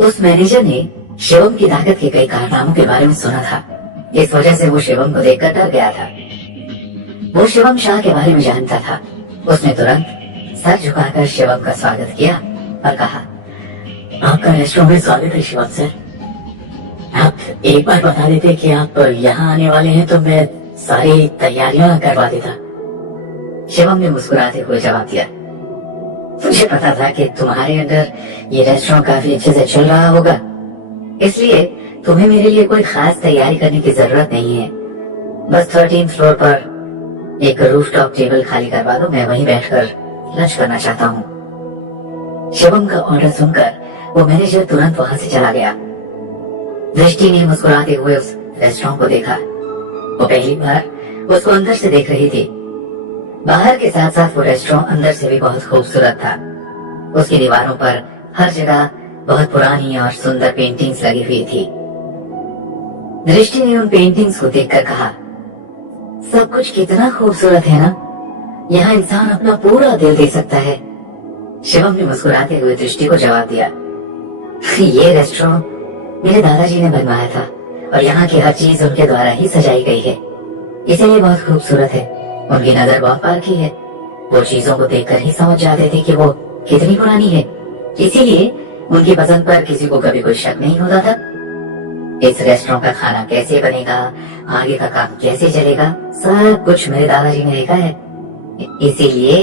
उस मैनेजर ने शिवम की ताकत के कई कारनामों के बारे में सुना था। इस वजह से वो शिवम को देखकर डर गया था। वो शिवम शाह के बारे में जानता था। उसने तुरंत सर झुकाकर शिवम का स्वागत किया और कहा, आपका रेस्टोरेंट में स्वागत है शिवम सर। आप एक बार बता देते कि आप यहाँ आने वाले हैं तो मैं सारी तैयारियां करवा देता। शिवम ने मुस्कुराते हुए जवाब दिया, मुझे पता था कि तुम्हारे अंदर ये रेस्टोरेंट काफी अच्छे से चल रहा होगा, इसलिए तुम्हें मेरे लिए कोई खास तैयारी करने की जरूरत नहीं है। बस 13th फ्लोर पर एक रूफटॉप टेबल खाली करवा दो, मैं वहीं बैठकर लंच करना चाहता हूँ। शिवम का ऑर्डर सुनकर वो मैनेजर तुरंत वहां से चला गया। दृष्टि ने मुस्कुराते हुए उस रेस्टोरेंट को देखा। वो पहली बार उसको अंदर से देख रही थी। बाहर के साथ साथ वो रेस्टोरेंट अंदर से भी बहुत खूबसूरत था। उसकी दीवारों पर हर जगह बहुत पुरानी और सुंदर पेंटिंग्स लगी हुई थी। दृष्टि ने उन पेंटिंग्स को देखकर कहा, सब कुछ कितना खूबसूरत है ना, यहाँ इंसान अपना पूरा दिल दे सकता है। शिवम ने मुस्कुराते हुए दृष्टि को जवाब दिया, ये रेस्टोरेंट मेरे दादाजी ने बनवाया था और यहाँ की हर चीज उनके द्वारा ही सजाई गई है, इसीलिए बहुत खूबसूरत है। उनकी नजर बहुत पारखी है, वो चीजों को देखकर ही समझ जाते थे कि वो कितनी पुरानी है, इसीलिए उनकी पसंद पर किसी को कभी कोई शक नहीं होता था। इस रेस्टोरेंट का खाना कैसे बनेगा, आगे का काम कैसे चलेगा, सब कुछ मेरे दादाजी ने देखा है, इसीलिए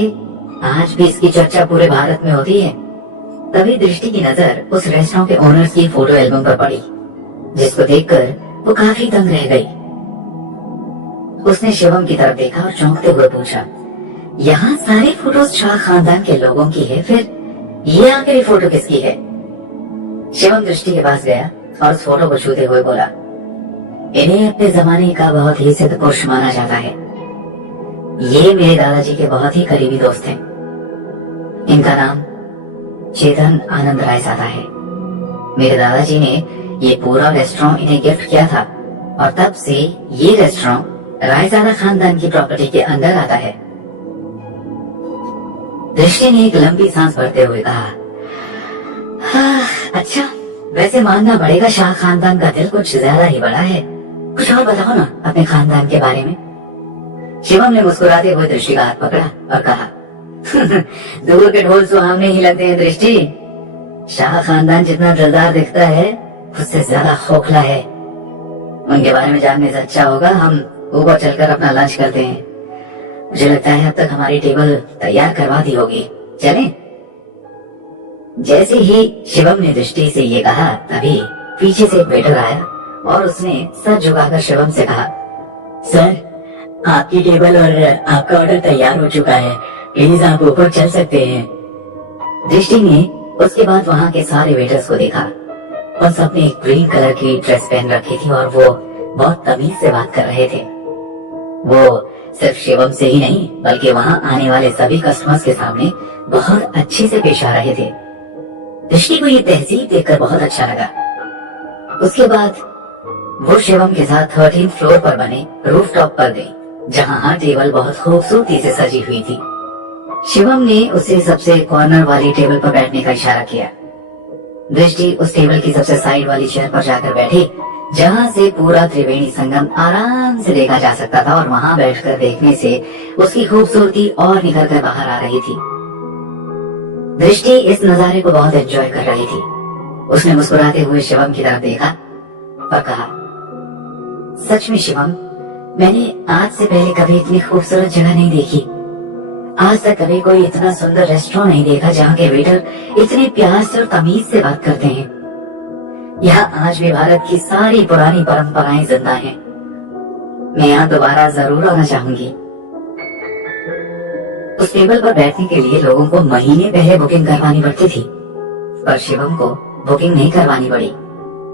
आज भी इसकी चर्चा पूरे भारत में होती है। तभी दृष्टि की नजर उस रेस्टोरेंट के ओनर्स की फोटो एल्बम पर पड़ी, जिसको देखकर वो काफी दंग रह गई। उसने शिवम की तरफ देखा और चौंकते हुए पूछा, यहाँ सारी फोटोज शाह खानदान के लोगों की है, फिर ये आखिरी फोटो किसकी है? शिवम दृष्टि के पास गया और उस फोटो को छूते हुए बोला, इन्हें अपने जमाने का बहुत ही सिद्ध पुरुष माना जाता है। ये मेरे दादाजी के बहुत ही करीबी दोस्त हैं। इनका नाम चेतन आनंद रायजादा है। मेरे दादाजी ने ये पूरा रेस्टोरेंट इन्हें गिफ्ट किया था और तब से ये रेस्टोरेंट रायजादा खानदान की प्रॉपर्टी के अंदर आता है। दृष्टि ने एक लंबी सांस भरते हुए कहा, हाँ, अच्छा, वैसे मानना पड़ेगा शाह खानदान का दिल कुछ ज्यादा ही बड़ा है। कुछ और बताओ ना अपने खानदान के बारे में। शिवम ने मुस्कुराते हुए दृष्टि का हाथ पकड़ा और कहा, दूर के ढोल सुहावने ही लगते हैं दृष्टि। शाह खानदान जितना दिलदार दिखता है उससे ज्यादा खोखला है। उनके बारे में जानने से अच्छा होगा हम ऊपर चलकर अपना लंच करते हैं। मुझे लगता है अब तक हमारी टेबल तैयार करवा दी होगी, चलें? जैसे ही शिवम ने दृष्टि से ये कहा तभी पीछे से एक वेटर आया और उसने सर झुकाकर शिवम से कहा, सर, आपकी टेबल और आपका ऑर्डर तैयार हो चुका है, प्लीज आप ऊपर चल सकते हैं। दृष्टि ने उसके बाद वहाँ के सारे वेटर्स को देखा। उन सब ने ग्रीन कलर की ड्रेस पहन रखी थी और वो बहुत तमीज से बात कर रहे थे। वो सिर्फ शिवम से ही नहीं बल्कि वहाँ आने वाले सभी कस्टमर्स के सामने बहुत अच्छे से पेश आ रहे थे। दृष्टि को ये तहजीब देखकर बहुत अच्छा लगा। उसके बाद वो शिवम के साथ 13th फ्लोर पर बने रूफटॉप पर गई, जहाँ हर टेबल बहुत खूबसूरती से सजी हुई थी। शिवम ने उसे सबसे कॉर्नर वाली टेबल पर बैठने का इशारा किया। दृष्टि उस टेबल की सबसे साइड वाली चेयर पर जाकर बैठी, जहाँ से पूरा त्रिवेणी संगम आराम से देखा जा सकता था और वहाँ बैठकर देखने से उसकी खूबसूरती और निखर कर बाहर आ रही थी। दृष्टि इस नजारे को बहुत एंजॉय कर रही थी। उसने मुस्कुराते हुए शिवम की तरफ देखा और कहा, सच में शिवम, मैंने आज से पहले कभी इतनी खूबसूरत जगह नहीं देखी। आज तक कभी कोई इतना सुंदर रेस्टोरेंट नहीं देखा जहाँ के वेटर इतने प्यार से और तमीज से बात करते हैं। यहाँ आज भी भारत की सारी पुरानी परंपराएं जिंदा हैं। मैं यहाँ दोबारा जरूर आना चाहूंगी। उस टेबल पर बैठने के लिए लोगों को महीने पहले बुकिंग करवानी पड़ती थी, पर शिवम को बुकिंग नहीं करवानी पड़ी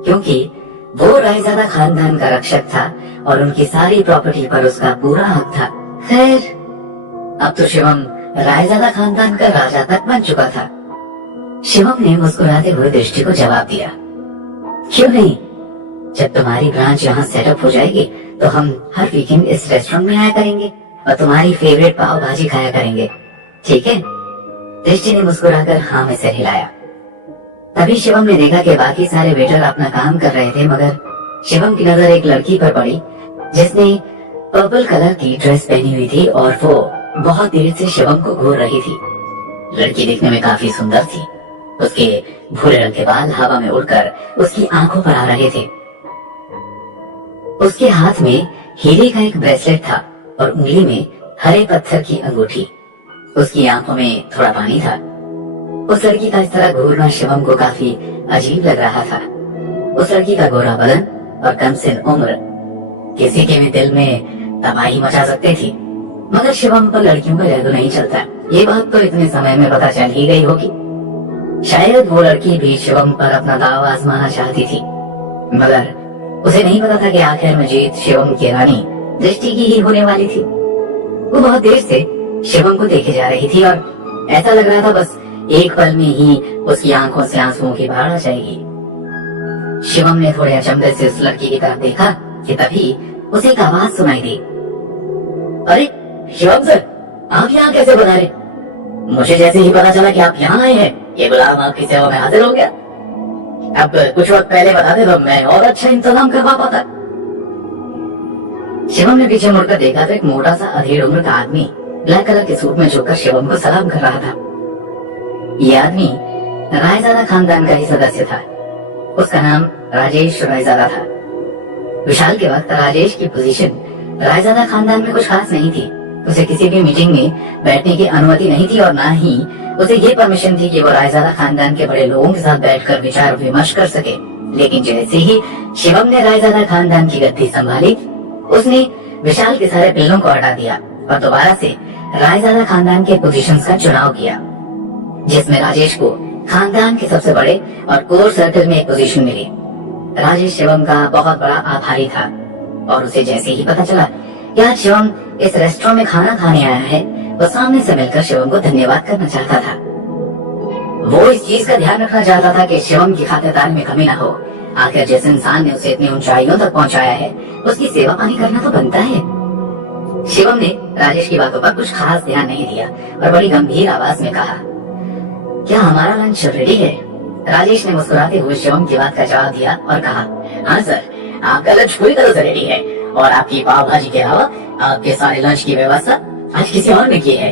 क्योंकि वो रायजादा खानदान का रक्षक था और उनकी सारी प्रॉपर्टी पर उसका पूरा हक था। खैर, अब तो शिवम रायजादा खानदान का राजा तक बन चुका था। शिवम ने मुस्कुराते हुए दृष्टि को जवाब दिया, क्यों नहीं, जब तुम्हारी ब्रांच यहाँ सेटअप हो जाएगी तो हम हर वीकेंड इस रेस्टोरेंट में आया करेंगे और तुम्हारी फेवरेट पाव भाजी खाया करेंगे, ठीक है? दृष्टि ने मुस्कुराकर हाँ में सिर हिलाया। तभी शिवम ने देखा कि बाकी सारे वेटर अपना काम कर रहे थे, मगर शिवम की नजर एक लड़की पर पड़ी जिसने पर्पल कलर की ड्रेस पहनी हुई थी और वो बहुत देर से शिवम को घूर रही थी। लड़की दिखने में काफी सुंदर थी। उसके भूरे रंग के बाल हवा में उड़कर उसकी आंखों पर आ रहे थे। उसके हाथ में हीरे का एक ब्रेसलेट था और उंगली में हरे पत्थर की अंगूठी। उसकी आंखों में थोड़ा पानी था। उस लड़की का इस तरह घूरना शिवम को काफी अजीब लग रहा था। उस लड़की का गोरा बदन और कमसिन उम्र किसी के भी दिल में तबाही मचा सकती थी, मगर शिवम पर लड़कियों का जादू नहीं चलता। ये बात तो इतने समय में पता चल ही गई होगी। शायद वो लड़की भी शिवम पर अपना दाव आजमाना चाहती थी, मगर उसे नहीं पता था कि आखिर में जीत शिवम की रानी दृष्टि की ही होने वाली थी। वो बहुत देर से शिवम को देखे जा रही थी और ऐसा लग रहा था बस एक पल में ही उसकी आंखों से आंसुओं की बाढ़ आ जाएगी। शिवम ने थोड़े अचंभे से उस लड़की की तरफ देखा कि तभी उसे एक आवाज सुनाई दी। अरे शिवम सर, आप यहाँ कैसे पधारे? मुझे जैसे ही पता चला कि आप यहाँ आए हैं, ये गुलाम आपकी सेवा में हाजिर हो गया। अब कुछ वक्त पहले बता दे तो मैं और अच्छा इंतजाम करवा पाता। शिवम ने पीछे मुड़कर देखा तो एक मोटा सा अधेड़ उम्र का आदमी ब्लैक कलर के सूट में झुककर शिवम को सलाम कर रहा था। ये आदमी रायजादा खानदान का ही सदस्य था। उसका नाम राजेश रायजादा था। विशाल के वक्त राजेश की पोजीशन रायजादा खानदान में कुछ खास नहीं थी। उसे किसी भी मीटिंग में बैठने की अनुमति नहीं थी और ना ही उसे ये परमिशन थी कि वो रायजादा खानदान के बड़े लोगों के साथ बैठकर विचार विमर्श कर सके। लेकिन जैसे ही शिवम ने रायजादा खानदान की गद्दी संभाली, उसने विशाल के सारे पिल्लों को हटा दिया और दोबारा से रायजादा खानदान के पोजीशंस का चुनाव किया, जिसमें राजेश को खानदान के सबसे बड़े और कोर सर्कल में एक पोजीशन मिली। राजेश शिवम का बहुत बड़ा आभारी था और उसे जैसे ही पता चला कि आज शिवम इस रेस्टोरेंट में खाना खाने आया है, वो सामने से मिलकर शिवम को धन्यवाद करना चाहता था। वो इस चीज का ध्यान रखना चाहता था कि शिवम की खातिरदारी में कमी ना हो। आखिर जिस इंसान ने उसे इतनी ऊंचाइयों तक पहुंचाया है, उसकी सेवा पानी करना तो बनता है। शिवम ने राजेश की बातों पर कुछ खास ध्यान नहीं दिया और बड़ी गंभीर आवाज में कहा, क्या हमारा लंच रेडी है? राजेश ने मुस्कुराते हुए शिवम की बात का जवाब दिया और कहा, हाँ सर, आपका लंच पूरी तरह से रेडी है और आपकी पाव भाजी के अलावा आपके सारे लंच की व्यवस्था आज किसी और ने की है।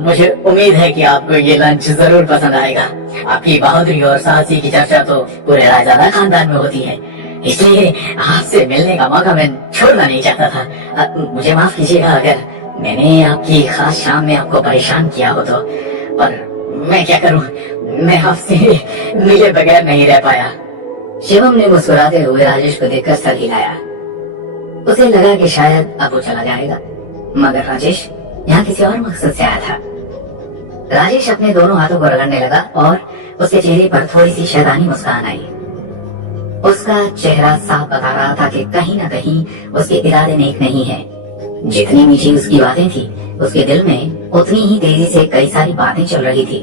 मुझे उम्मीद है कि आपको ये लंच जरूर पसंद आएगा। आपकी बहादुरी और साहसी की चर्चा तो पूरे रायजादा खानदान में होती है, इसलिए आपसे मिलने का मौका मैं छोड़ना नहीं चाहता था। मुझे माफ कीजिएगा अगर मैंने आपकी खास शाम में आपको परेशान किया हो तो, पर मैं क्या करूं, मैं आपसे मिले बगैर नहीं रह पाया। शिवम ने मुस्कुराते हुए राजेश को देखकर सर हिलाया। उसे लगा कि शायद अब वो चला जाएगा, मगर राजेश यहाँ किसी और मकसद से आया था। राजेश अपने दोनों हाथों को रगड़ने लगा और उसके चेहरे पर थोड़ी सी शैतानी मुस्कान आई। उसका चेहरा साफ बता रहा था कि कहीं ना कहीं उसके इरादे नेक नहीं है। जितनी मीठी उसकी बातें थी, उसके दिल में उतनी ही तेजी से कई सारी बातें चल रही थी।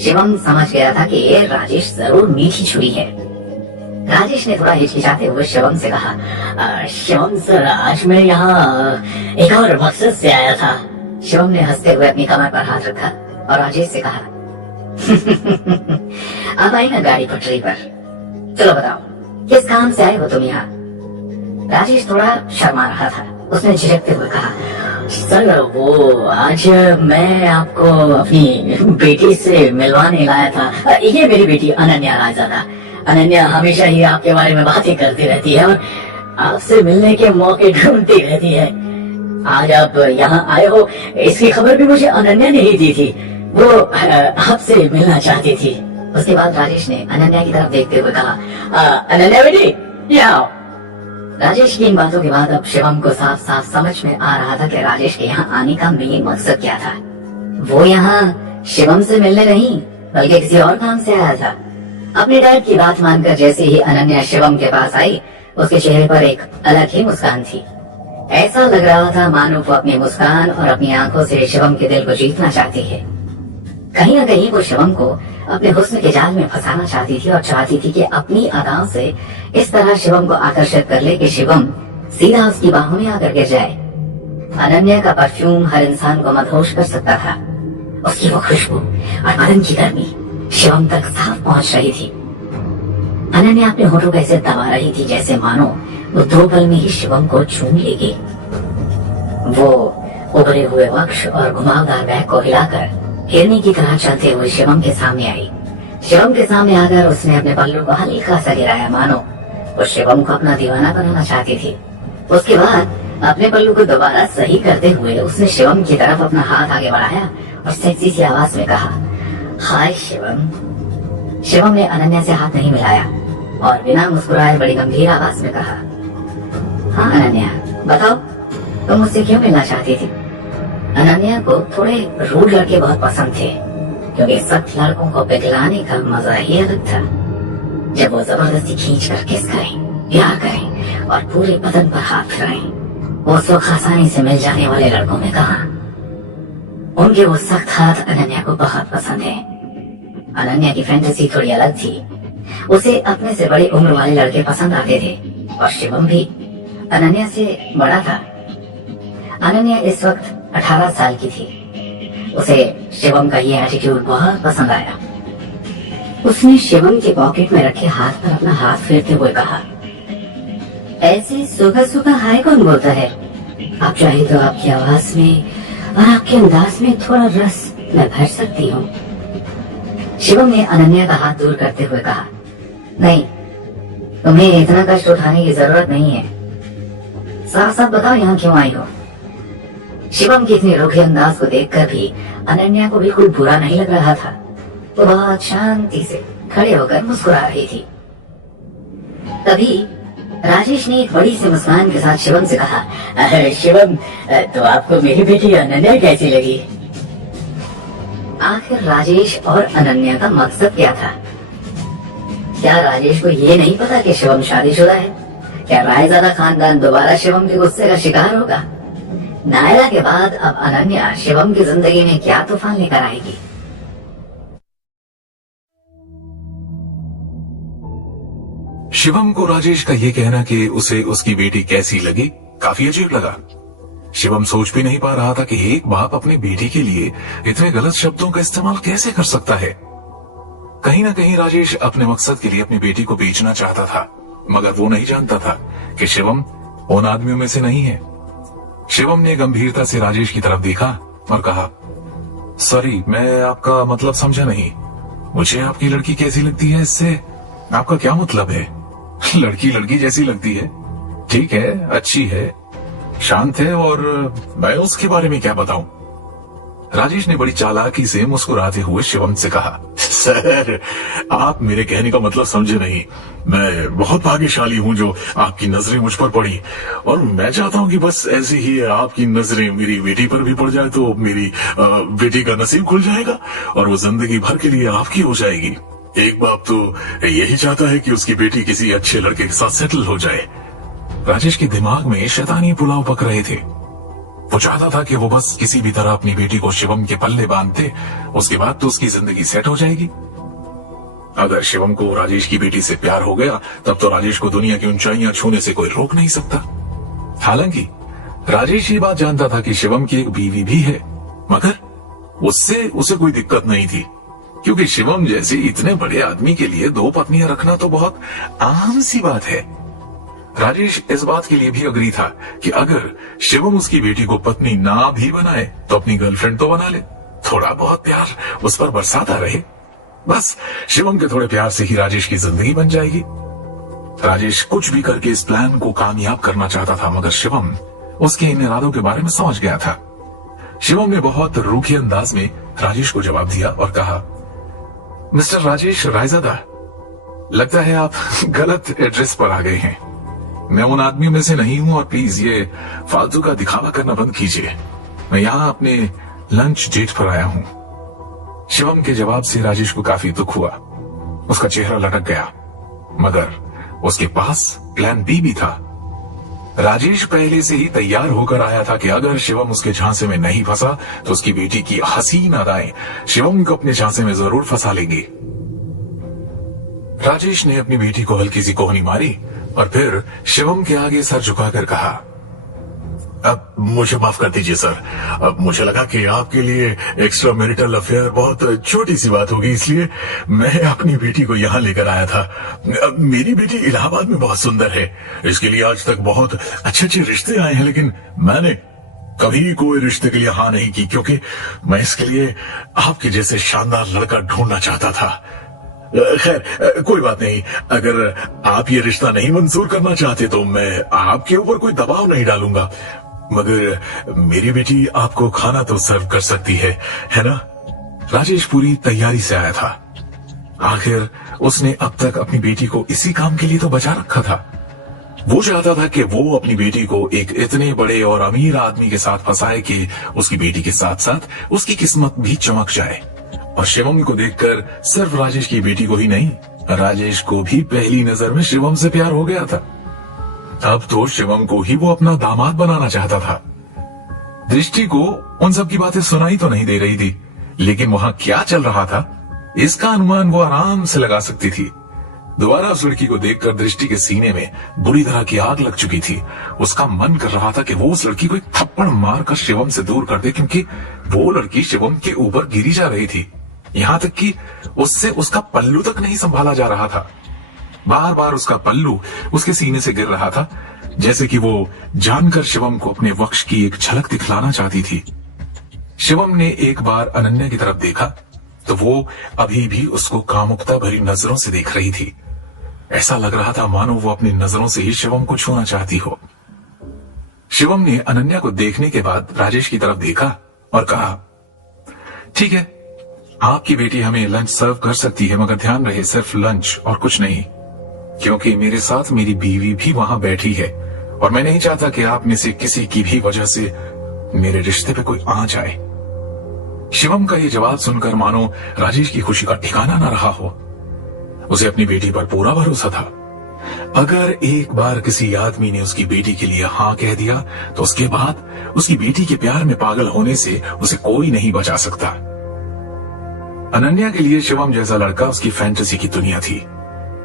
शिवम समझ गया था कि ये राजेश जरूर मीठी छुरी है। राजेश ने थोड़ा हिचकिचाते हुए शिवम से कहा, शिवम सर, आज मैं यहाँ एक और मकसद से आया था। शिवम ने हंसते हुए अपनी कमर पर हाथ रखा और राजेश से कहा, अब आई ना गाड़ी पटरी पर, चलो बताओ किस काम से आए हो तुम यहाँ? राजेश थोड़ा शर्मा रहा था। उसने झिझकते हुए कहा, सर वो आज मैं आपको अपनी बेटी से मिलवाने लाया था। ये मेरी बेटी अनन्या रायजादा। अनन्या हमेशा ही आपके बारे में बातें करती रहती है और आपसे मिलने के मौके ढूंढती रहती है। आज आप यहाँ आए हो, इसकी खबर भी मुझे अनन्या ने ही दी थी। वो आपसे मिलना चाहती थी। उसके बाद राजेश ने अनन्या की तरफ देखते हुए कहा, अनन्या बेटी, यहाँ आओ। राजेश की इन बातों के बाद अब शिवम को साफ साफ समझ में आ रहा था कि राजेश के यहाँ आने का मेन मकसद क्या था। वो यहाँ शिवम से मिलने नहीं बल्कि किसी और काम से आया था। अपने डैड की बात मानकर जैसे ही अनन्या शिवम के पास आई, उसके चेहरे पर एक अलग ही मुस्कान थी। ऐसा लग रहा था मानो वो अपनी मुस्कान और अपनी आंखों से शिवम के दिल को जीतना चाहती है। कहीं ना कहीं वो शिवम को अपने हुस्न के जाल में फंसाना चाहती थी और चाहती थी कि अपनी अदाओं से इस तरह शिवम को आकर्षित कर ले कि शिवम सीधा उसकी बाहों में आकर गिर जाए। अनन्या का परफ्यूम हर इंसान को मदहोश कर सकता था। उसकी वो खुशबू और बदन की गर्मी शिवम तक साफ पहुंच रही थी। अनन्या अपने होठों को ऐसे दबा रही थी जैसे मानो वो 2 पल में ही शिवम को चूम लेगी। वो उभरे हुए वक्ष और घुमावदार बैग को हिलाकर हिरनी की तरह चलते हुए शिवम के सामने आई। शिवम के सामने आकर उसने अपने पल्लू को हल्का सा गिराया, मानो वो शिवम को अपना दीवाना बनाना चाहती थी। उसके बाद अपने पल्लू को दोबारा सही करते हुए उसने शिवम की तरफ अपना हाथ आगे बढ़ाया और सेक्सी सी आवाज में कहा, हाय शिवम। शिवम ने अनन्या से हाथ नहीं मिलाया और बिना मुस्कुराए बड़ी गंभीर आवाज में कहा, हाँ अनन्या बताओ, तुम मुझसे क्यों मिलना चाहती थी? अनन्या को थोड़े रूड लड़के बहुत पसंद थे, क्योंकि सख्त लड़कों को पिघलाने का मजा ही अलग था। जब वो जबरदस्ती खींच कर किस करें, प्यार करें और पूरे बदन पर हाथ फिराएं, वो सुख आसानी से मिल जाने वाले लड़कों में कहा। उनके वो सख्त हाथ अनन्या को बहुत पसंद है। अनन्या की फैंटेसी थोड़ी अलग थी। उसे अपने से बड़ी उम्र वाले लड़के पसंद आते थे और शिवम भी अनन्या से बड़ा था। अनन्या इस वक्त 18 साल की थी। उसे शिवम का ये एटीट्यूड बहुत पसंद आया। उसने शिवम के पॉकेट में रखे हाथ पर अपना हाथ फेरते हुए कहा, ऐसे सुबह सुबह हाय कौन बोलता है? आप चाहे तो आपकी आवाज में और आपके अंदाज में थोड़ा रस मैं भर सकती हूँ। शिवम ने अनन्या का हाथ दूर करते हुए कहा, नहीं, तुम्हें इतना कष्ट उठाने की जरूरत नहीं है। साफ साफ बताओ यहाँ क्यों आई हो? शिवम के इतने रूखे अंदाज को देखकर भी अनन्या को बिल्कुल बुरा नहीं लग रहा था। वो बहुत शांति से खड़े होकर मुस्कुरा रही थी। तभी राजेश ने एक बड़ी सी मुस्कान के साथ शिवम से कहा, शिवम, तो आपको मेरी बेटी अनन्या कैसी लगी? आखिर राजेश और अनन्या का मकसद क्या था? क्या राजेश को ये नहीं पता कि शिवम शादीशुदा है? क्या रायजादा खानदान दोबारा शिवम के गुस्से का शिकार होगा? नायरा के बाद अब अनन्या शिवम की जिंदगी में क्या तूफान लेकर आएगी? शिवम को राजेश का ये कहना कि उसे उसकी बेटी कैसी लगी काफी अजीब लगा। शिवम सोच भी नहीं पा रहा था कि एक बाप अपनी बेटी के लिए इतने गलत शब्दों का इस्तेमाल कैसे कर सकता है। कहीं ना कहीं राजेश अपने मकसद के लिए अपनी बेटी को बेचना चाहता था, मगर वो नहीं जानता था कि शिवम उन आदमियों में से नहीं है। शिवम ने गंभीरता से राजेश की तरफ देखा और कहा, सॉरी, मैं आपका मतलब समझा नहीं। मुझे आपकी लड़की कैसी लगती है, इससे आपका क्या मतलब है? लड़की लड़की जैसी लगती है, ठीक है, अच्छी है, शांत है, और मैं उसके बारे में क्या बताऊं? राजेश ने बड़ी चालाकी से मुस्कुराते हुए शिवम से कहा, सर, आप मेरे कहने का मतलब समझे नहीं। मैं बहुत भाग्यशाली हूं जो आपकी नजरें मुझ पर पड़ी, और मैं चाहता हूं कि बस ऐसे ही आपकी नजरें मेरी बेटी पर भी पड़ जाए तो मेरी बेटी का नसीब खुल जाएगा और वो जिंदगी भर के लिए आपकी हो जाएगी। एक बाप तो यही चाहता है कि उसकी बेटी किसी अच्छे लड़के के साथ सेटल हो जाए। राजेश के दिमाग में शैतानी पुलाव पक रहे थे। वो चाहता था कि वो बस किसी भी तरह अपनी बेटी को शिवम के पल्ले बांधते, उसके बाद तो उसकी जिंदगी सेट हो जाएगी। अगर शिवम को राजेश की बेटी से प्यार हो गया, तब तो राजेश को दुनिया की ऊंचाइयां छूने से कोई रोक नहीं सकता। हालांकि राजेश ये बात जानता था कि शिवम की एक बीवी भी है, मगर उससे उसे कोई दिक्कत नहीं थी, क्योंकि शिवम जैसे इतने बड़े आदमी के लिए 2 पत्नियां रखना तो बहुत आम सी बात है। राजेश इस बात के लिए भी अग्री था कि अगर शिवम उसकी बेटी को पत्नी ना भी बनाए तो अपनी गर्लफ्रेंड तो बना ले, थोड़ा बहुत प्यार उस पर बरसाता रहे। बस शिवम के थोड़े प्यार से ही राजेश की जिंदगी बन जाएगी। राजेश कुछ भी करके इस प्लान को कामयाब करना चाहता था, मगर शिवम उसके इन इरादों के बारे में समझ गया था। शिवम ने बहुत रूखे अंदाज में राजेश को जवाब दिया और कहा, मिस्टर राजेश रायजादा, लगता है आप गलत एड्रेस पर आ गए हैं। मैं उन आदमियों में से नहीं हूं, और प्लीज ये फालतू का दिखावा करना बंद कीजिए। मैं यहाँ अपने लंच डेट पर आया हूं। शिवम के जवाब से राजेश को काफी दुख हुआ। उसका चेहरा लटक गया, मगर उसके पास प्लान बी भी था। राजेश पहले से ही तैयार होकर आया था कि अगर शिवम उसके झांसे में नहीं फंसा तो उसकी बेटी की हसीन अदाएं शिवम को अपने झांसे में जरूर फंसा लेंगी। राजेश ने अपनी बेटी को हल्की सी कोहनी मारी और फिर शिवम के आगे सर झुकाकर कहा, अब मुझे माफ कर दीजिए सर। अब मुझे लगा कि आपके लिए एक्स्ट्रा मैरिटल अफेयर बहुत छोटी सी बात होगी, इसलिए मैं अपनी बेटी को यहाँ लेकर आया था। अब मेरी बेटी इलाहाबाद में बहुत सुंदर है, इसके लिए आज तक बहुत अच्छे अच्छे रिश्ते आए हैं, लेकिन मैंने कभी कोई रिश्ते के लिए हाँ नहीं की, क्योंकि मैं इसके लिए आपके जैसे शानदार लड़का ढूंढना चाहता था। खैर कोई बात नहीं, अगर आप ये रिश्ता नहीं मंजूर करना चाहते तो मैं आपके ऊपर कोई दबाव नहीं डालूंगा, मगर मेरी बेटी आपको खाना तो सर्व कर सकती है ना? राजेश पूरी तैयारी से आया था। आखिर उसने अब तक अपनी बेटी को इसी काम के लिए तो बचा रखा था। वो चाहता था कि वो अपनी बेटी को एक इतने बड़े और अमीर आदमी के साथ फंसाए कि उसकी बेटी के साथ साथ उसकी किस्मत भी चमक जाए। और शिवम को देखकर सिर्फ राजेश की बेटी को ही नहीं, राजेश को भी पहली नजर में शिवम से प्यार हो गया था। अब तो शिवम को ही वो अपना दामाद बनाना चाहता था। दृष्टि को उन सब की बातें सुनाई तो नहीं दे रही थी, लेकिन वहां क्या चल रहा था इसका अनुमान वो आराम से लगा सकती थी। दोबारा उस लड़की को देखकर दृष्टि के सीने में बुरी तरह की आग लग चुकी थी। उसका मन कर रहा था कि वो उस लड़की को एक थप्पड़ मारकर शिवम से दूर कर दे, क्योंकि वो लड़की शिवम के ऊपर गिरी जा रही थी। यहां तक कि उससे उसका पल्लू तक नहीं संभाला जा रहा था। बार बार उसका पल्लू उसके सीने से गिर रहा था, जैसे कि वो जानकर शिवम को अपने वक्ष की एक झलक दिखलाना चाहती थी। शिवम ने एक बार अनन्या की तरफ देखा तो वो अभी भी उसको कामुकता भरी नजरों से देख रही थी। ऐसा लग रहा था मानो वो अपनी नजरों से ही शिवम को छूना चाहती हो। शिवम ने अनन्या को देखने के बाद राजेश की तरफ देखा और कहा, ठीक है, आपकी बेटी हमें लंच सर्व कर सकती है, मगर ध्यान रहे सिर्फ लंच और कुछ नहीं, क्योंकि मेरे साथ मेरी बीवी भी वहां बैठी है और मैं नहीं चाहता कि आप में से किसी की भी वजह से मेरे रिश्ते पे कोई आंच आए। शिवम का ये जवाब सुनकर मानो राजेश की खुशी का ठिकाना न रहा हो। उसे अपनी बेटी पर पूरा भरोसा था। अगर एक बार किसी आदमी ने उसकी बेटी के लिए हाँ कह दिया तो उसके बाद उसकी बेटी के प्यार में पागल होने से उसे कोई नहीं बचा सकता। अनन्या के लिए शिवम जैसा लड़का उसकी फैंटेसी की दुनिया थी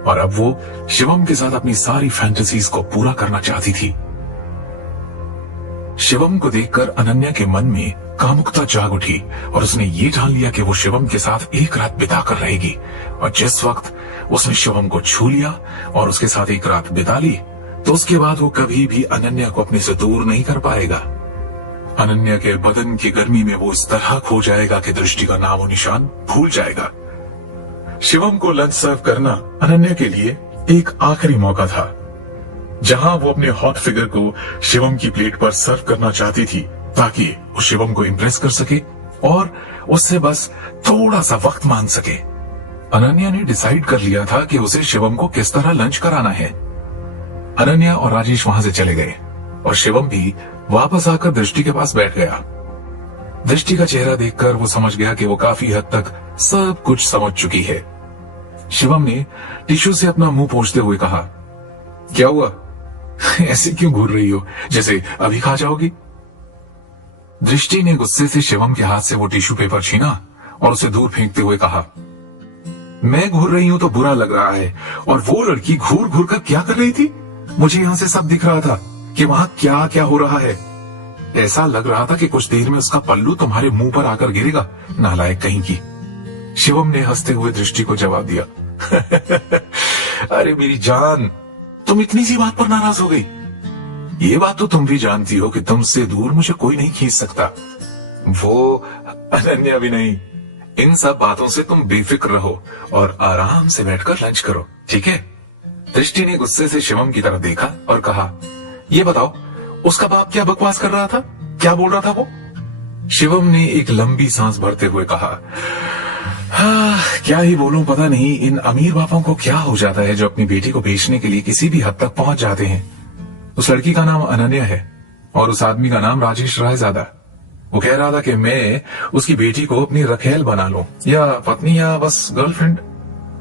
और अब वो शिवम के साथ अपनी सारी फैंटेसीज को पूरा करना चाहती थी। शिवम को देखकर अनन्या के मन में कामुकता जाग उठी और उसने ये ठान लिया कि वो शिवम के साथ एक रात बिताकर रहेगी। और जिस वक्त उसने शिवम को छू लिया और उसके साथ एक रात बिता ली तो उसके बाद वो कभी भी अनन्या को अपने से दूर नहीं कर पाएगा। अनन्या के बदन की गर्मी में वो इस तरह खो जाएगा कि दृष्टि का नामो निशान भूल जाएगा। शिवम को लंच सर्व करना अनन्या के लिए एक आखिरी मौका था, जहां वो अपने हॉट फिगर को शिवम की प्लेट पर सर्व करना चाहती थी ताकि वो शिवम को इम्प्रेस कर सके और उससे बस थोड़ा सा वक्त मांग सके। अनन्या ने डिसाइड कर लिया था कि उसे शिवम को किस तरह लंच कराना है। अनन्या और राजेश वहां से चले गए और शिवम भी वापस आकर दृष्टि के पास बैठ गया। दृष्टि का चेहरा देखकर वो समझ गया कि वो काफी हद तक सब कुछ समझ चुकी है। शिवम ने टिश्यू से अपना मुंह पोंछते हुए कहा, क्या हुआ? ऐसे क्यों घूर रही हो, जैसे अभी खा जाओगी? दृष्टि ने गुस्से से शिवम के हाथ से वो टिश्यू पेपर छीना और उसे दूर फेंकते हुए कहा, मैं घूर रही हूं तो बुरा लग रहा है, और वो लड़की घूर घूर कर क्या कर रही थी? मुझे यहां से सब दिख रहा था कि वहां क्या क्या हो रहा है। ऐसा लग रहा था कि कुछ देर में उसका पल्लू तुम्हारे मुंह पर आकर गिरेगा, नालायक कहीं की। शिवम ने हंसते हुए दृष्टि को जवाब दिया, अरे मेरी जान, तुम इतनी सी बात पर नाराज हो गई? ये बात तो तुम भी जानती हो कि तुमसे दूर मुझे कोई नहीं खींच सकता, वो अनन्या भी नहीं। इन सब बातों से तुम बेफिक्र रहो और आराम से बैठकर लंच करो, ठीक है? दृष्टि ने गुस्से से शिवम की तरफ देखा और कहा, ये बताओ, उसका बाप क्या बकवास कर रहा था? क्या बोल रहा था वो? शिवम ने एक लंबी सांस भरते हुए कहा, हाँ, क्या ही बोलूं, पता नहीं इन अमीर बापों को क्या हो जाता है जो अपनी बेटी को बेचने के लिए किसी भी हद तक पहुंच जाते हैं। उस लड़की का नाम अनन्या है और उस आदमी का नाम राजेश रायजादा। वो कह रहा था कि मैं उसकी बेटी को अपनी रखेल बना लूं, या पत्नी या बस गर्लफ्रेंड।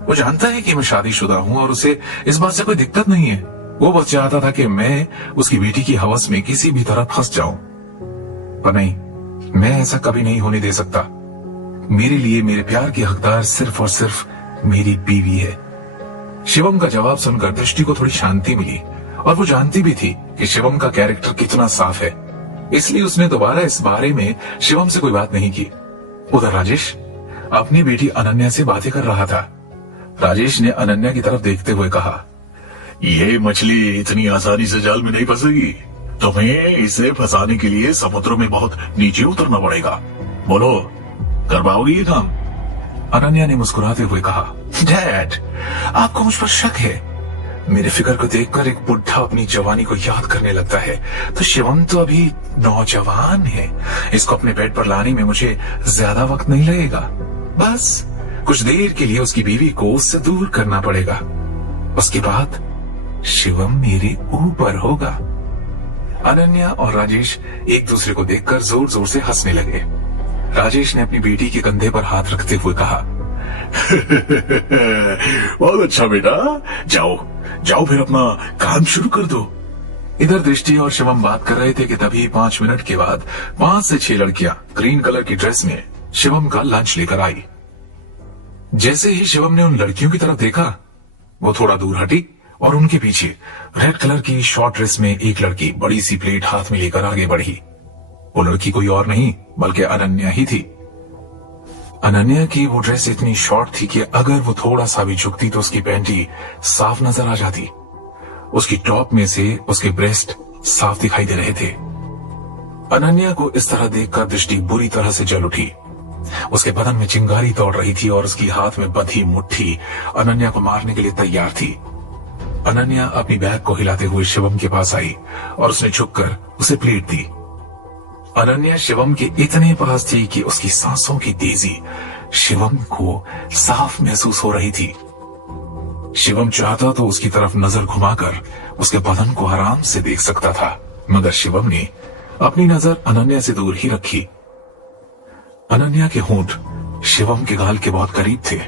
वो जानता है कि मैं शादीशुदा हूं और उसे इस बात से कोई दिक्कत नहीं है। वो बस चाहता था कि मैं उसकी बेटी की हवस में किसी भी तरह फंस जाऊं, पर नहीं, मैं ऐसा कभी नहीं होने दे सकता। मेरे लिए मेरे प्यार की हकदार सिर्फ और सिर्फ मेरी बीवी है। शिवम का जवाब सुनकर दृष्टि को थोड़ी शांति मिली और वो जानती भी थी कि शिवम का कैरेक्टर कितना साफ है। इसलिए उसने दोबारा इस बारे में शिवम से कोई बात नहीं की। उधर राजेश अपनी बेटी अनन्या से बातें कर रहा था। राजेश ने अनन्या की तरफ देखते हुए कहा, ये मछली इतनी आसानी से जाल में नहीं फंसेगी। तुम्हें इसे फंसाने के लिए समुद्र में बहुत नीचे उतरना पड़ेगा। बोलो, कर पाओगी ये काम? अनन्या ने मुस्कुराते हुए कहा, डैड, आपको मुझ पर शक है? मेरे फिगर को देखकर एक बुढ़ा अपनी जवानी को याद करने लगता है, तो शिवम तो अभी नौजवान है। इसको अपने बेड पर लाने में मुझे ज्यादा वक्त नहीं लगेगा। बस कुछ देर के लिए उसकी बीवी को उससे दूर करना पड़ेगा। उसके बाद शिवम मेरे ऊपर होगा। अनन्या और राजेश एक दूसरे को देखकर जोर जोर से हंसने लगे। राजेश ने अपनी बेटी के कंधे पर हाथ रखते हुए कहा, बहुत अच्छा बेटा, जाओ जाओ फिर अपना काम शुरू कर दो। इधर दृष्टि और शिवम बात कर रहे थे कि तभी 5 मिनट के बाद 5 से 6 लड़कियां ग्रीन कलर की ड्रेस में शिवम का लंच लेकर आई। जैसे ही शिवम ने उन लड़कियों की तरफ देखा, वो थोड़ा दूर हटी और उनके पीछे रेड कलर की शॉर्ट ड्रेस में एक लड़की बड़ी सी प्लेट हाथ में लेकर आगे बढ़ी। वो लड़की कोई और नहीं बल्कि अनन्या ही थी। अनन्या की वो ड्रेस इतनी शॉर्ट थी कि अगर वो थोड़ा सा भी झुकती तो उसकी पैंटी साफ नजर आ जाती। उसकी टॉप में से उसके ब्रेस्ट साफ दिखाई दे रहे थे। अनन्या को इस तरह देखकर दृष्टि बुरी तरह से जल उठी। उसके बदन में चिंगारी दौड़ रही थी और उसकी हाथ में बंधी मुट्ठी अनन्या को मारने के लिए तैयार थी। अनन्या अपनी बैग को हिलाते हुए शिवम के पास आई और उसने झुककर उसे प्लेट दी। अनन्या शिवम के इतने पास थी कि उसकी सांसों की तेजी शिवम को साफ महसूस हो रही थी। शिवम चाहता तो उसकी तरफ नजर घुमाकर उसके बदन को आराम से देख सकता था, मगर शिवम ने अपनी नजर अनन्या से दूर ही रखी। अनन्या के होंठ शिवम के गाल के बहुत करीब थे।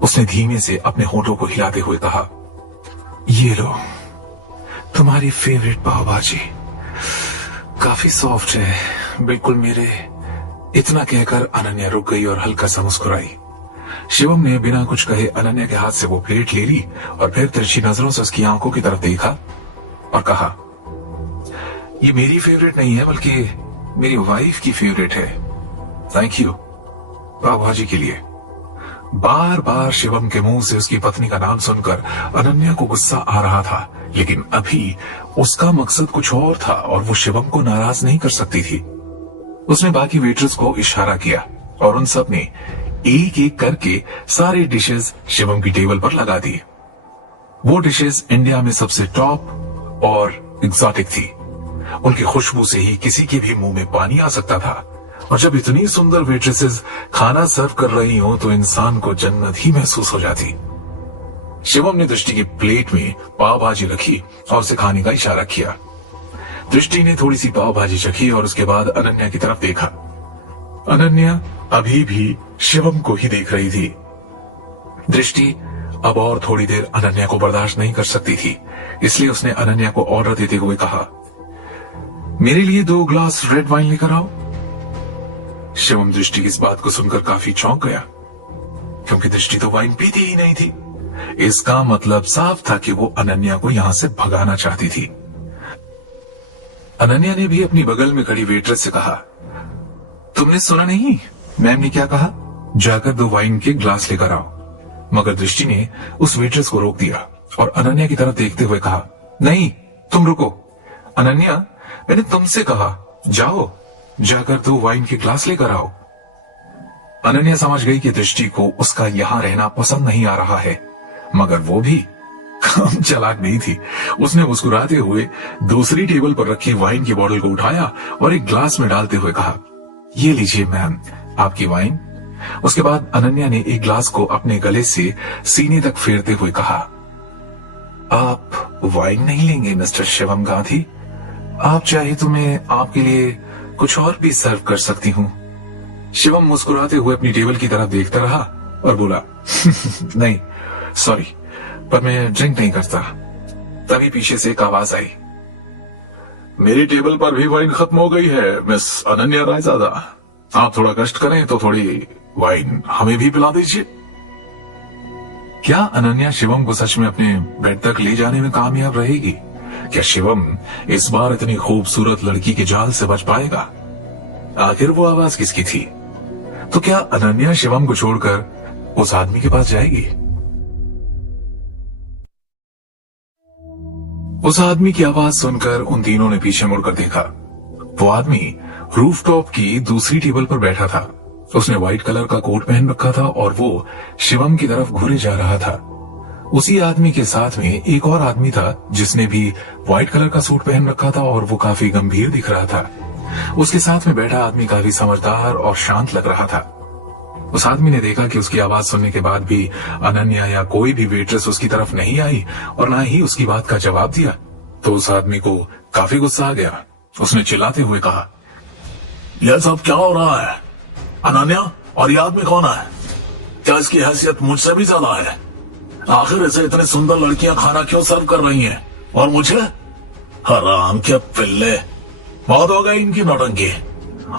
उसने धीमे से अपने होंठों को हिलाते हुए कहा, ये लो तुम्हारी फेवरेट पाव भाजी, काफी सॉफ्ट है, बिल्कुल मेरे। इतना कहकर अनन्या रुक गई और हल्का सा मुस्कुराई। शिवम ने बिना कुछ कहे अनन्या के हाथ से वो प्लेट ले ली और फिर तिरछी नजरों से उसकी आंखों की तरफ देखा और कहा, ये मेरी फेवरेट नहीं है बल्कि मेरी वाइफ की फेवरेट है। थैंक यू पाव भाजी के लिए। बार बार शिवम के मुंह से उसकी पत्नी का नाम सुनकर अनन्या को गुस्सा आ रहा था, लेकिन अभी उसका मकसद कुछ और था और वो शिवम को नाराज नहीं कर सकती थी। उसने बाकी वेटर्स को इशारा किया और उन सब ने एक एक करके सारे डिशेस शिवम की टेबल पर लगा दिए। वो डिशेस इंडिया में सबसे टॉप और एग्जॉटिक थी। उनकी खुशबू से ही किसी के भी मुंह में पानी आ सकता था, और जब इतनी सुंदर वेट्रेसेस खाना सर्व कर रही हो तो इंसान को जन्नत ही महसूस हो जाती। शिवम ने दृष्टि की प्लेट में पाव भाजी रखी और उसे खाने का इशारा किया। दृष्टि ने थोड़ी सी पाव भाजी चखी और उसके बाद अनन्या की तरफ देखा। अनन्या अभी भी शिवम को ही देख रही थी। दृष्टि अब और थोड़ी देर अनन्या को बर्दाश्त नहीं कर सकती थी, इसलिए उसने अनन्या को ऑर्डर देते हुए कहा, मेरे लिए 2 ग्लास रेड वाइन लेकर आओ। शिवम दृष्टि की इस बात को सुनकर काफी चौंक गया, क्योंकि दृष्टि तो वाइन पीती ही नहीं थी। इसका मतलब साफ था कि वो अनन्या को यहां से भगाना चाहती थी। अनन्या ने भी अपनी बगल में खड़ी वेट्रेस से कहा, तुमने सुना नहीं मैम ने क्या कहा? जाकर 2 वाइन के ग्लास लेकर आओ। मगर दृष्टि ने उस वेट्रेस को रोक दिया और अनन्या की तरफ देखते हुए कहा, नहीं तुम रुको। अनन्या, मैंने तुमसे कहा जाओ, जाकर 2 वाइन के ग्लास लेकर आओ। अनन्या समझ गई कि दृष्टि को उसका यहां रहना पसंद नहीं आ रहा है, मगर वो भी कम चालाक नहीं थी। उसने मुस्कुराते हुए दूसरी टेबल पर रखी वाइन की बोतल को उठाया और एक ग्लास में डालते हुए कहा, ये लीजिए मैम आपकी वाइन। उसके बाद अनन्या ने एक ग्लास को अपने गले से सीने तक फेरते हुए कहा, आप वाइन नहीं लेंगे मिस्टर शिवम गांधी? आप चाहे तो मैं आपके लिए कुछ और भी सर्व कर सकती हूँ। शिवम मुस्कुराते हुए अपनी टेबल की तरफ देखता रहा और बोला, नहीं सॉरी, पर मैं ड्रिंक नहीं करता। तभी पीछे से एक आवाज आई, मेरी टेबल पर भी वाइन खत्म हो गई है मिस अनन्या रायजादा, आप थोड़ा कष्ट करें तो थोड़ी वाइन हमें भी पिला दीजिए। क्या अनन्या शिवम को सच में अपने बेड तक ले जाने में कामयाब रहेगी? क्या शिवम इस बार इतनी खूबसूरत लड़की के जाल से बच पाएगा? आखिर वो आवाज किसकी थी? तो क्या अनन्या शिवम को छोड़कर उस आदमी के पास जाएगी? उस आदमी की आवाज सुनकर उन तीनों ने पीछे मुड़कर देखा। वो आदमी रूफटॉप की दूसरी टेबल पर बैठा था। उसने व्हाइट कलर का कोट पहन रखा था और वो शिवम की तरफ घूरे जा रहा था। उसी आदमी के साथ में एक और आदमी था जिसने भी व्हाइट कलर का सूट पहन रखा था और वो काफी गंभीर दिख रहा था। उसके साथ में बैठा आदमी काफी समझदार और शांत लग रहा था। उस आदमी ने देखा कि उसकी आवाज सुनने के बाद भी अनन्या या कोई भी वेट्रेस उसकी तरफ नहीं आई और ना ही उसकी बात का जवाब दिया, तो उस आदमी को काफी गुस्सा आ गया। उसने चिल्लाते हुए कहा, यह सब क्या हो रहा है? अनन्या और यह आदमी कौन है? क्या इसकी हैसियत मुझसे भी ज्यादा है? आखिर इसे इतनी सुंदर लड़कियां खाना क्यों सर्व कर रही हैं और मुझे? हराम के पिल्ले, बहुत हो गई इनकी नौटंकी।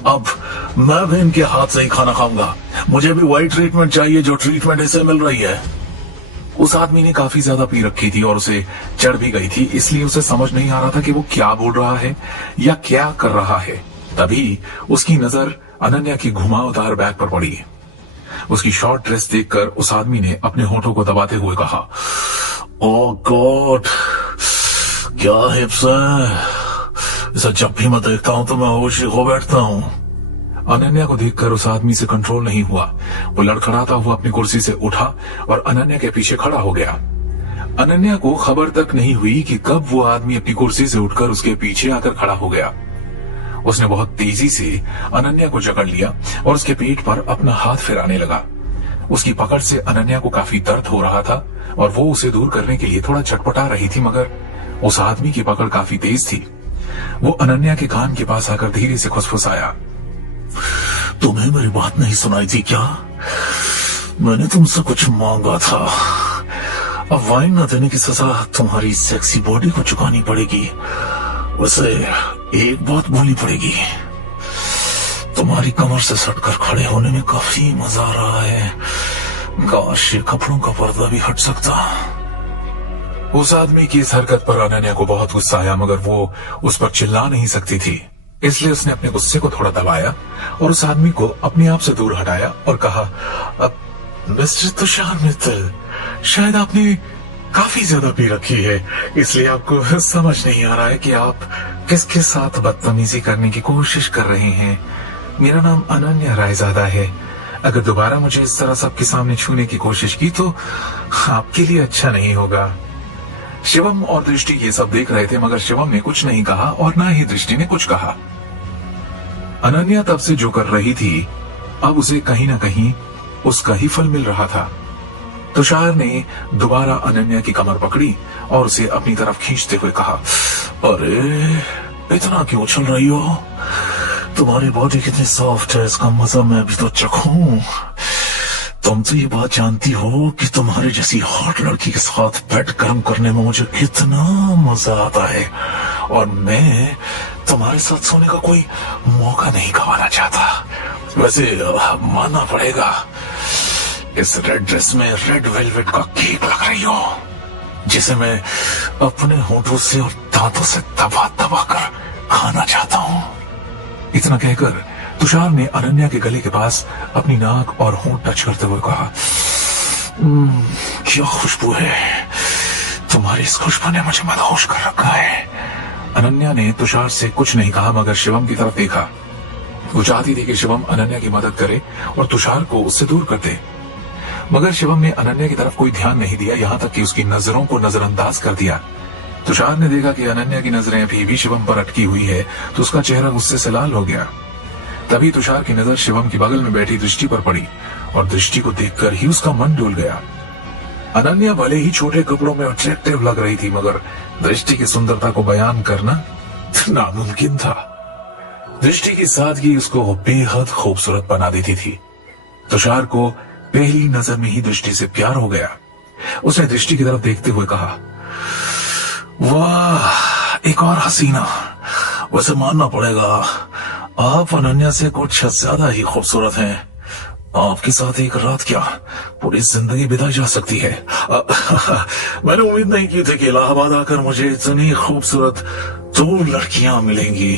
अब मैं भी इनके हाथ से ही खाना खाऊंगा। मुझे भी वही ट्रीटमेंट चाहिए जो ट्रीटमेंट इसे मिल रही है। उस आदमी ने काफी ज्यादा पी रखी थी और उसे चढ़ भी गई थी, इसलिए उसे समझ नहीं आ रहा था कि वो क्या बोल रहा है या क्या कर रहा है। तभी उसकी नजर अनन्या की घुमावदार बैग पर पड़ी। उसकी शॉर्ट ड्रेस देखकर उस आदमी ने अपने होठों को दबाते हुए कहा, ओह गॉड, क्या हिप्स है। इसे जब भी मैं देखता हूं तो मैं होश ही खो बैठता हूं। अनन्या को देखकर उस आदमी से कंट्रोल नहीं हुआ। वो लड़खड़ाता हुआ अपनी कुर्सी से उठा और अनन्या के पीछे खड़ा हो गया। अनन्या को खबर तक नहीं हुई कि कब वो आदमी अपनी कुर्सी से उठकर उसके पीछे आकर खड़ा हो गया। उसने बहुत तेजी से अनन्या को जकड़ लिया और उसके पेट पर अपना हाथ फिराने लगा। उसकी पकड़ से अनन्या को काफी दर्द हो रहा था और वो उसे दूर करने के लिए थोड़ा छटपटा रही थी, मगर उस आदमी की पकड़ काफी तेज थी। वो अनन्या के कान के पास आकर धीरे से खुसफुसाया, तुम्हें मेरी बात नहीं सुनाई थी क्या? मैंने तुमसे कुछ मांगा था। अब वाइन न देने की सजा तुम्हारी सेक्सी बॉडी को चुकानी पड़ेगी। वैसे एक बात बोलनी पड़ेगी, तुम्हारी कमर से सटकर खड़े होने में काफी मजा आ रहा है। काश ये कपड़ों का पर्दा भी हट सकता। उस आदमी की इस हरकत पर अनन्या को बहुत गुस्सा आया, मगर वो उस पर चिल्ला नहीं सकती थी, इसलिए उसने अपने गुस्से को थोड़ा दबाया और उस आदमी को अपने आप से दूर हटाया और कहा, अब मिस्टर तुषार मित्तल, शायद आपने काफी ज्यादा पी रखी है, इसलिए आपको समझ नहीं आ रहा है कि आप किसके साथ बदतमीजी करने की कोशिश कर रहे हैं। मेरा नाम अनन्या रायजादा है। अगर दोबारा मुझे इस तरह सबके सामने छूने की कोशिश की तो आपके लिए अच्छा नहीं होगा। शिवम और दृष्टि ये सब देख रहे थे, मगर शिवम ने कुछ नहीं कहा और ना ही दृष्टि ने कुछ कहा। अनन्या तब से जो कर रही थी, अब उसे कहीं ना कहीं उसका ही फल मिल रहा था। तुषार ने दोबारा अनन्या की कमर पकड़ी और उसे अपनी तरफ खींचते हुए कहा, अरे इतना क्यों उछल रही हो? तुम्हारी बॉडी कितनी सॉफ्ट है, इसका मजा मैं भी तो चखूं। तुम तो ये बात जानती हो कि तुम्हारी जैसी हॉट लड़की के साथ बेड गर्म करने में मुझे कितना मजा आता है, और मैं तुम्हारे साथ सोने का कोई मौका नहीं गंवाना चाहता। वैसे मानना पड़ेगा, इस रेड ड्रेस में रेड वेलवेट का केक लग रही हो, जिसे मैं अपने होठों से और दांतों से दबा दबा कर खाना चाहता हूँ। इतना कहकर तुषार ने अनन्या के गले के पास अपनी नाक और होंठ टच करते हुए कहा, क्या खुशबू है, तुम्हारी इस खुशबू ने मुझे मदहोश कर रखा है। अनन्या ने तुषार से कुछ नहीं कहा, मगर शिवम की तरफ देखा। वो चाहती थी कि शिवम अनन्या की मदद करे और तुषार को उससे दूर कर दे, मगर शिवम ने अनन्या की तरफ कोई ध्यान नहीं दिया, यहाँ तक कि उसकी नजरों को नजरअंदाज कर दिया। तुषार ने देखा कि अनन्या की नजरें अभी भी शिवम पर अटकी हुई है, तो उसका चेहरा गुस्से से लाल हो गया। तभी तुषार की नजर शिवम की बगल में बैठी दृष्टि पर पड़ी और दृष्टि को देखकर ही उसका मन डोल गया। अनन्या भले ही छोटे कपड़ों में अट्रैक्टिव लग रही थी, मगर दृष्टि की सुंदरता को बयान करना नामुमकिन था। दृष्टि की सादगी उसको बेहद खूबसूरत बना देती थी। तुषार को पहली नजर में ही दृष्टि से प्यार हो गया। उसने दृष्टि की तरफ देखते हुए कहा, वाह, एक और हसीना। वैसे मानना पड़ेगा, आप अनन्या से कुछ ज्यादा ही खूबसूरत हैं। आपके साथ एक रात क्या पूरी जिंदगी बिताई जा सकती है। मैंने उम्मीद नहीं की थी कि इलाहाबाद आकर मुझे इतनी खूबसूरत 2 लड़कियां मिलेंगी।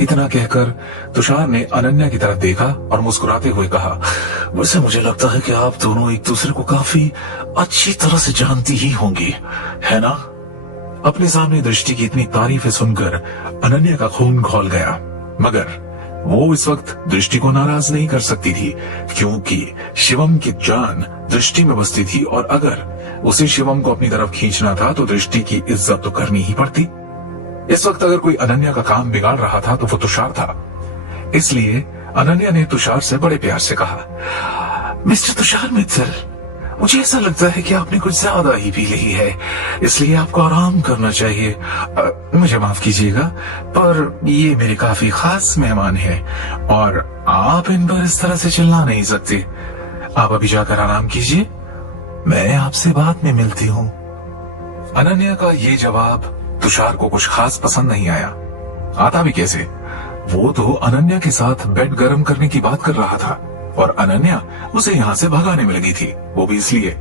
इतना कहकर तुषार ने अनन्या की तरफ देखा और मुस्कुराते हुए कहा, वैसे मुझे लगता है कि आप दोनों एक दूसरे को काफी अच्छी तरह से जानती ही होंगी, है ना? अपने सामने दृष्टि की इतनी तारीफें सुनकर अनन्या का खून खौल गया, मगर वो इस वक्त दृष्टि को नाराज नहीं कर सकती थी, क्योंकि शिवम की जान दृष्टि में बसती थी और अगर उसे शिवम को अपनी तरफ खींचना था तो दृष्टि की इज्जत तो करनी ही पड़ती। इस वक्त अगर कोई अनन्या का काम बिगाड़ रहा था तो वो तुषार था। इसलिए अनन्या ने तुषार से बड़े प्यार से कहा, मिस्टर तुषार मित्तल, मुझे ऐसा लगता है कि आपने कुछ ज्यादा ही पी ली है, इसलिए आपको आराम करना चाहिए। मुझे माफ कीजिएगा, पर ये मेरे काफी खास मेहमान हैं और आप इन पर इस तरह से चिल्ला नहीं सकते। आप अभी जाकर आराम कीजिए, मैं आपसे बाद में मिलती हूँ। अनन्या का ये जवाब तुषार को कुछ खास पसंद नहीं आया। आता भी कैसे? वो तो अनन्या के साथ बेड गर्म करने की बात कर रहा था और अनन्या उसे यहाँ से भगाने में लगी थी, वो भी इसलिए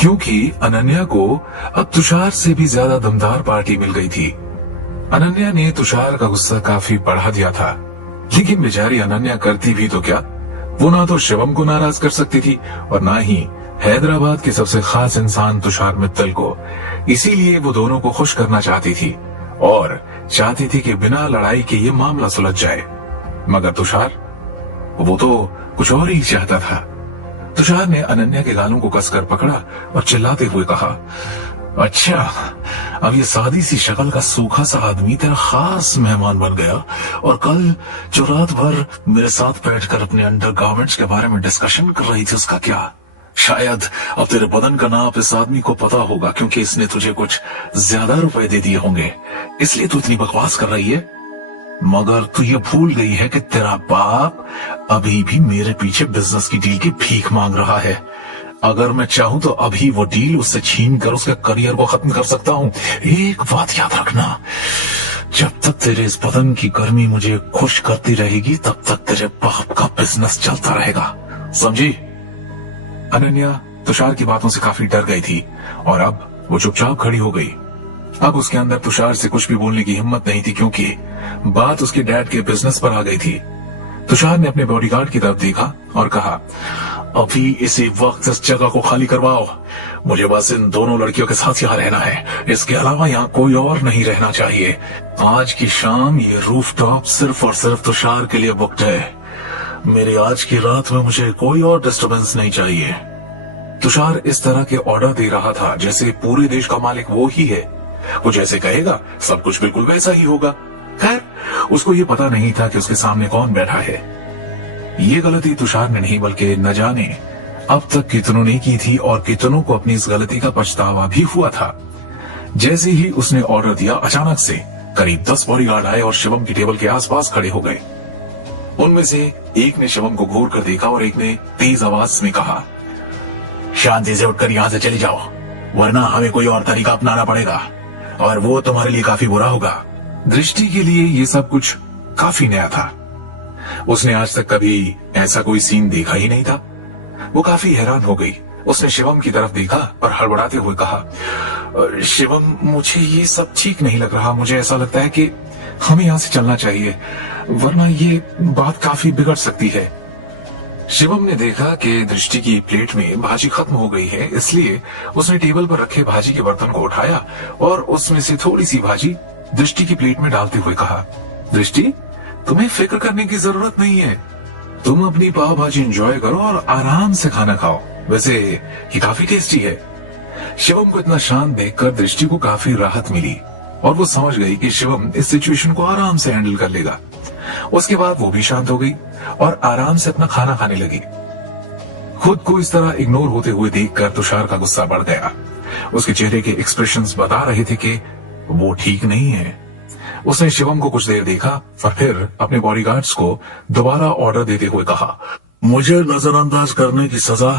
क्योंकि अनन्या को अब तुषार से भी ज्यादा दमदार पार्टी मिल गई थी। अनन्या ने तुषार का गुस्सा काफी बढ़ा दिया था, लेकिन बेचारी अनन्या करती भी तो क्या, वो ना तो शिवम को नाराज कर सकती थी और ना ही हैदराबाद के सबसे खास इंसान तुषार मित्तल को। इसीलिए वो दोनों को खुश करना चाहती थी और चाहती थी कि बिना लड़ाई के ये मामला सुलझ जाए, मगर तुषार वो तो कुछ और ही चाहता था। तुषार ने अनन्या के गालों को कसकर पकड़ा और चिल्लाते हुए कहा, अच्छा, अब ये सादी सी शक्ल का सूखा सा आदमी तेरा खास मेहमान बन गया और कल जो रात भर मेरे साथ बैठकर अपने अंडरगारमेंट्स के बारे में डिस्कशन कर रही थी उसका क्या? शायद अब तेरे बदन का नाप इस आदमी को पता होगा क्योंकि इसने तुझे कुछ ज्यादा रुपए दे दिए होंगे, इसलिए तू इतनी बकवास कर रही है। मगर तू ये भूल गई है कि तेरा बाप अभी भी मेरे पीछे बिजनेस की डील की भीख मांग रहा है। अगर मैं चाहूं तो अभी वो डील उससे छीन कर उसके करियर को खत्म कर सकता हूं। एक बात याद रखना, जब तक तेरे इस बदन की गर्मी मुझे खुश करती रहेगी तब तक तेरे बाप का बिजनेस चलता रहेगा, समझी? अनन्या तुषार की बातों से काफी डर गई थी और अब वो चुपचाप खड़ी हो गई। अब उसके अंदर तुषार से कुछ भी बोलने की हिम्मत नहीं थी, क्योंकि बात उसके डैड के बिजनेस पर आ गई थी। तुषार ने अपने बॉडीगार्ड की तरफ देखा और कहा, अभी इसी वक्त इस जगह को खाली करवाओ, मुझे बस इन दोनों लड़कियों के साथ यहाँ रहना है, इसके अलावा यहाँ कोई और नहीं रहना चाहिए। आज की शाम ये रूफटॉप सिर्फ और सिर्फ तुषार के लिए बुक्ड है। मेरी आज की रात में मुझे कोई और डिस्टर्बेंस नहीं चाहिए। तुषार इस तरह के ऑर्डर दे रहा था जैसे पूरे देश का मालिक वो ही है, वो जैसे कहेगा सब कुछ बिल्कुल वैसा ही होगा। खैर, उसको ये पता नहीं था कि उसके सामने कौन बैठा है। ये गलती तुषार ने नहीं बल्कि न जाने अब तक कितनों ने की थी और कितनों को अपनी इस गलती का पछतावा भी हुआ था। जैसे ही उसने ऑर्डर दिया, अचानक से करीब 10 बॉडीगार्ड आए और शिवम की टेबल के आसपास खड़े हो गए। उनमें से एक ने शिवम को घूर कर देखा और एक ने तेज आवाज में कहा, शांति से उठकर यहाँ से चले जाओ, वरना हमें कोई और तरीका अपनाना पड़ेगा और वो तुम्हारे लिए काफी बुरा होगा। दृष्टि के लिए ये सब कुछ काफी नया था। उसने आज तक कभी ऐसा कोई सीन देखा ही नहीं था। वो काफी हैरान हो गई। उसने शिवम की तरफ देखा और हड़बड़ाते हुए कहा, शिवम, मुझे ये सब ठीक नहीं लग रहा। मुझे ऐसा लगता है कि हमें यहाँ से चलना चाहिए, वरना ये बात काफी बिगड़ सकती है। शिवम ने देखा कि दृष्टि की प्लेट में भाजी खत्म हो गई है, इसलिए उसने टेबल पर रखे भाजी के बर्तन को उठाया और उसमें से थोड़ी सी भाजी दृष्टि की प्लेट में डालते हुए कहा, दृष्टि, तुम्हें फिक्र करने की जरूरत नहीं है, तुम अपनी पाव भाजी एंजॉय करो और आराम से खाना खाओ। वैसे ये काफी टेस्टी है। शिवम को इतना शांत देखकर दृष्टि को काफी राहत मिली और वो समझ गई कि शिवम इस सिचुएशन को आराम से हैंडल कर लेगा। उसके बाद वो भी शांत हो गई और आराम से अपना खाना खाने लगी। खुद को इस तरह इग्नोर होते हुए देखकर तुषार का गुस्सा बढ़ गया। उसके चेहरे के एक्सप्रेशंस बता रहे थे कि वो ठीक नहीं है। उसने शिवम को कुछ देर देखा और फिर अपने बॉडीगार्ड्स को दोबारा ऑर्डर देते हुए कहा, मुझे नजरअंदाज करने की सजा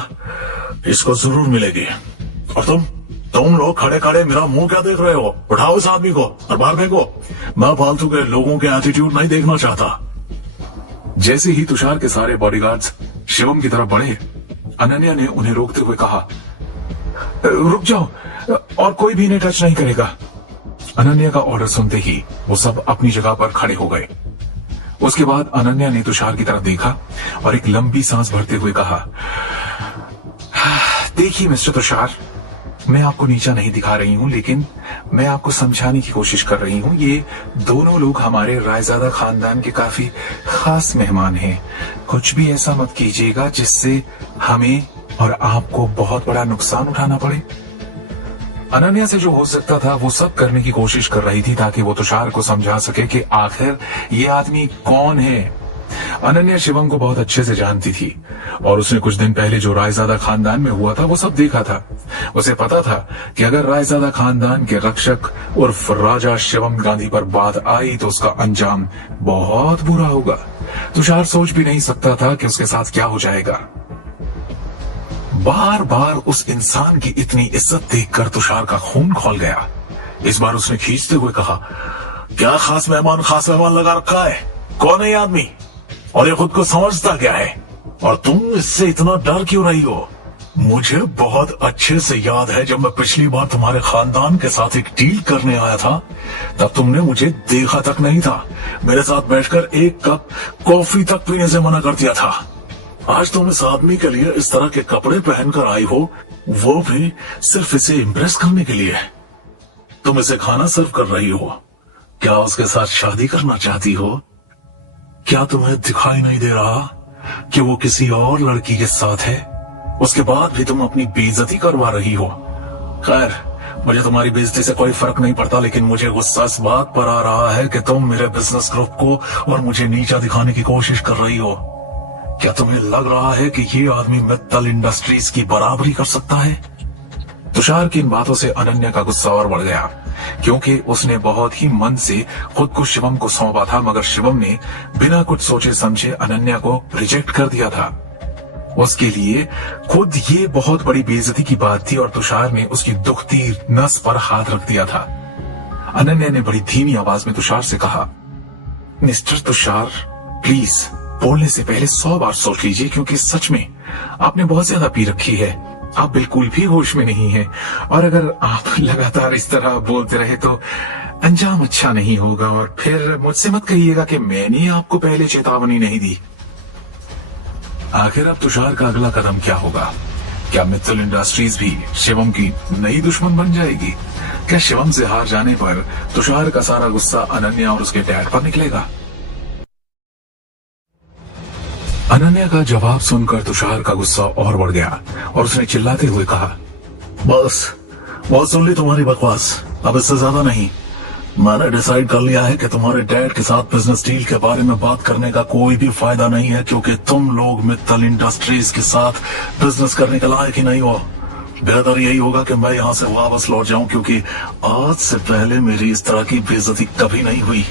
इसको जरूर मिलेगी। और तुम लोग खड़े खड़े मेरा मुंह क्या देख रहे हो? उठाओ इस आदमी को और बाहर फेंको। मैं फालतू के लोगों के एटीट्यूड नहीं देखना चाहता। जैसे ही तुषार के सारे बॉडीगार्ड्स शिवम की तरफ बढ़े, अनन्या ने उन्हें रोकते हुए कहा, रुक जाओ, और कोई भी इन्हें टच नहीं करेगा। अनन्या का ऑर्डर सुनते ही वो सब अपनी जगह पर खड़े हो गए। उसके बाद अनन्या ने तुषार की तरफ देखा और एक लंबी सांस भरते हुए कहा, देखिए मिस्टर तुषार, मैं आपको नीचा नहीं दिखा रही हूं, लेकिन मैं आपको समझाने की कोशिश कर रही हूं। ये दोनों लोग हमारे रायजादा खानदान के काफी खास मेहमान हैं। कुछ भी ऐसा मत कीजिएगा जिससे हमें और आपको बहुत बड़ा नुकसान उठाना पड़े। अनन्या से जो हो सकता था वो सब करने की कोशिश कर रही थी ताकि वो तुषार को समझा सके कि आखिर ये आदमी कौन है। अनन्या शिवम को बहुत अच्छे से जानती थी और उसने कुछ दिन पहले जो रायजादा खानदान में हुआ था वो सब देखा था। उसे पता था कि अगर रायजादा खानदान के रक्षक उर्फ राजा शिवम गांधी पर बात आई तो उसका अंजाम बहुत बुरा होगा। तुषार सोच भी नहीं सकता था कि उसके साथ क्या हो जाएगा। बार बार उस इंसान की इतनी इज्जत देखकर तुषार का खून खौल गया। इस बार उसने खींचते हुए कहा, क्या खास मेहमान लगा रखा है? कौन है ये आदमी और ये खुद को समझता क्या है? और तुम इससे इतना डर क्यों रही हो? मुझे बहुत अच्छे से याद है जब मैं पिछली बार तुम्हारे खानदान के साथ एक डील करने आया था, तब तुमने मुझे देखा तक नहीं था। मेरे साथ बैठकर एक कप कॉफी तक पीने से मना कर दिया था। आज तुम इस आदमी के लिए इस तरह के कपड़े पहनकर आई हो, वो भी सिर्फ इसे इम्प्रेस करने के लिए। तुम इसे खाना सर्व कर रही हो। क्या उसके साथ शादी करना चाहती हो? क्या तुम्हें दिखाई नहीं दे रहा कि वो किसी और लड़की के साथ है? उसके बाद भी तुम अपनी बेइज्जती करवा रही हो। खैर, मुझे तुम्हारी बेइज्जती से कोई फर्क नहीं पड़ता, लेकिन मुझे गुस्सा इस बात पर आ रहा है कि तुम मेरे बिजनेस ग्रुप को और मुझे नीचा दिखाने की कोशिश कर रही हो। क्या तुम्हें लग रहा है कि ये आदमी मित्तल इंडस्ट्रीज की बराबरी कर सकता है? तुषार की इन बातों से अनन्या का गुस्सा और बढ़ गया, क्योंकि उसने बहुत ही मन से खुद को शिवम को सौंपा था, मगर शिवम ने बिना कुछ सोचे समझे अनन्या को रिजेक्ट कर दिया था। उसके लिए खुद ये बहुत बड़ी बेइज्जती की बात थी और तुषार ने उसकी दुखती नस पर हाथ रख दिया था। अनन्या ने बड़ी धीमी आवाज में तुषार से कहा, मिस्टर तुषार, प्लीज बोलने से पहले 100 बार सोच लीजिए, क्योंकि सच में आपने बहुत ज्यादा पी रखी है। आप बिल्कुल भी होश में नहीं हैं और अगर आप लगातार इस तरह बोलते रहे तो अंजाम अच्छा नहीं होगा। और फिर मुझसे मत कहिएगा कि मैंने आपको पहले चेतावनी नहीं दी। आखिर अब तुषार का अगला कदम क्या होगा? क्या मित्तल इंडस्ट्रीज भी शिवम की नई दुश्मन बन जाएगी? क्या शिवम से हार जाने पर तुषार का सारा गुस्सा अनन्या और उसके डैड पर निकलेगा? अनन्या का जवाब सुनकर तुषार का गुस्सा और बढ़ गया और उसने चिल्लाते हुए कहा, बस बहुत सुन ली तुम्हारी बकवास, अब इससे ज्यादा नहीं। मैंने डिसाइड कर लिया है कि तुम्हारे डैड के साथ बिजनेस डील के बारे में बात करने का कोई भी फायदा नहीं है, क्योंकि तुम लोग मित्तल इंडस्ट्रीज के साथ बिजनेस करने के लायक ही नहीं हो। बेहतर यही होगा कि मैं यहाँ से वापस लौट जाऊं, क्योंकि आज से पहले मेरी इस तरह की बेइज्जती कभी नहीं हुई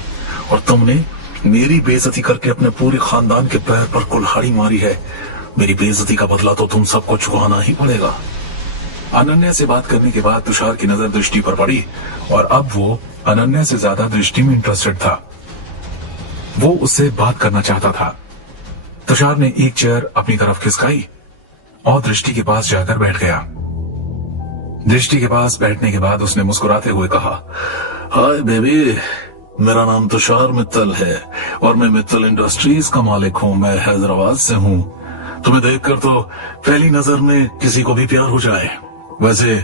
और तुमने मेरी बेइज्जती करके अपने पूरे खानदान के पैर पर कुल्हाड़ी मारी है। मेरी बेइज्जती का बदला तो तुम सबको चुकाना ही पड़ेगा। अनन्या से बात करने के बाद तुषार की नजर दृष्टि पर पड़ी और अब वो अनन्या से ज्यादा दृष्टि में इंटरेस्टेड था। वो उससे बात करना चाहता था। तुषार ने एक चेयर अपनी तरफ खिसकाई और दृष्टि के पास जाकर बैठ गया। दृष्टि के पास बैठने के बाद उसने मुस्कुराते हुए कहा, हाय बेबी, मेरा नाम तुषार मित्तल है और मैं मित्तल इंडस्ट्रीज का मालिक हूँ। मैं हैदराबाद से हूँ। तुम्हें देखकर तो पहली नजर में किसी को भी प्यार हो जाए। वैसे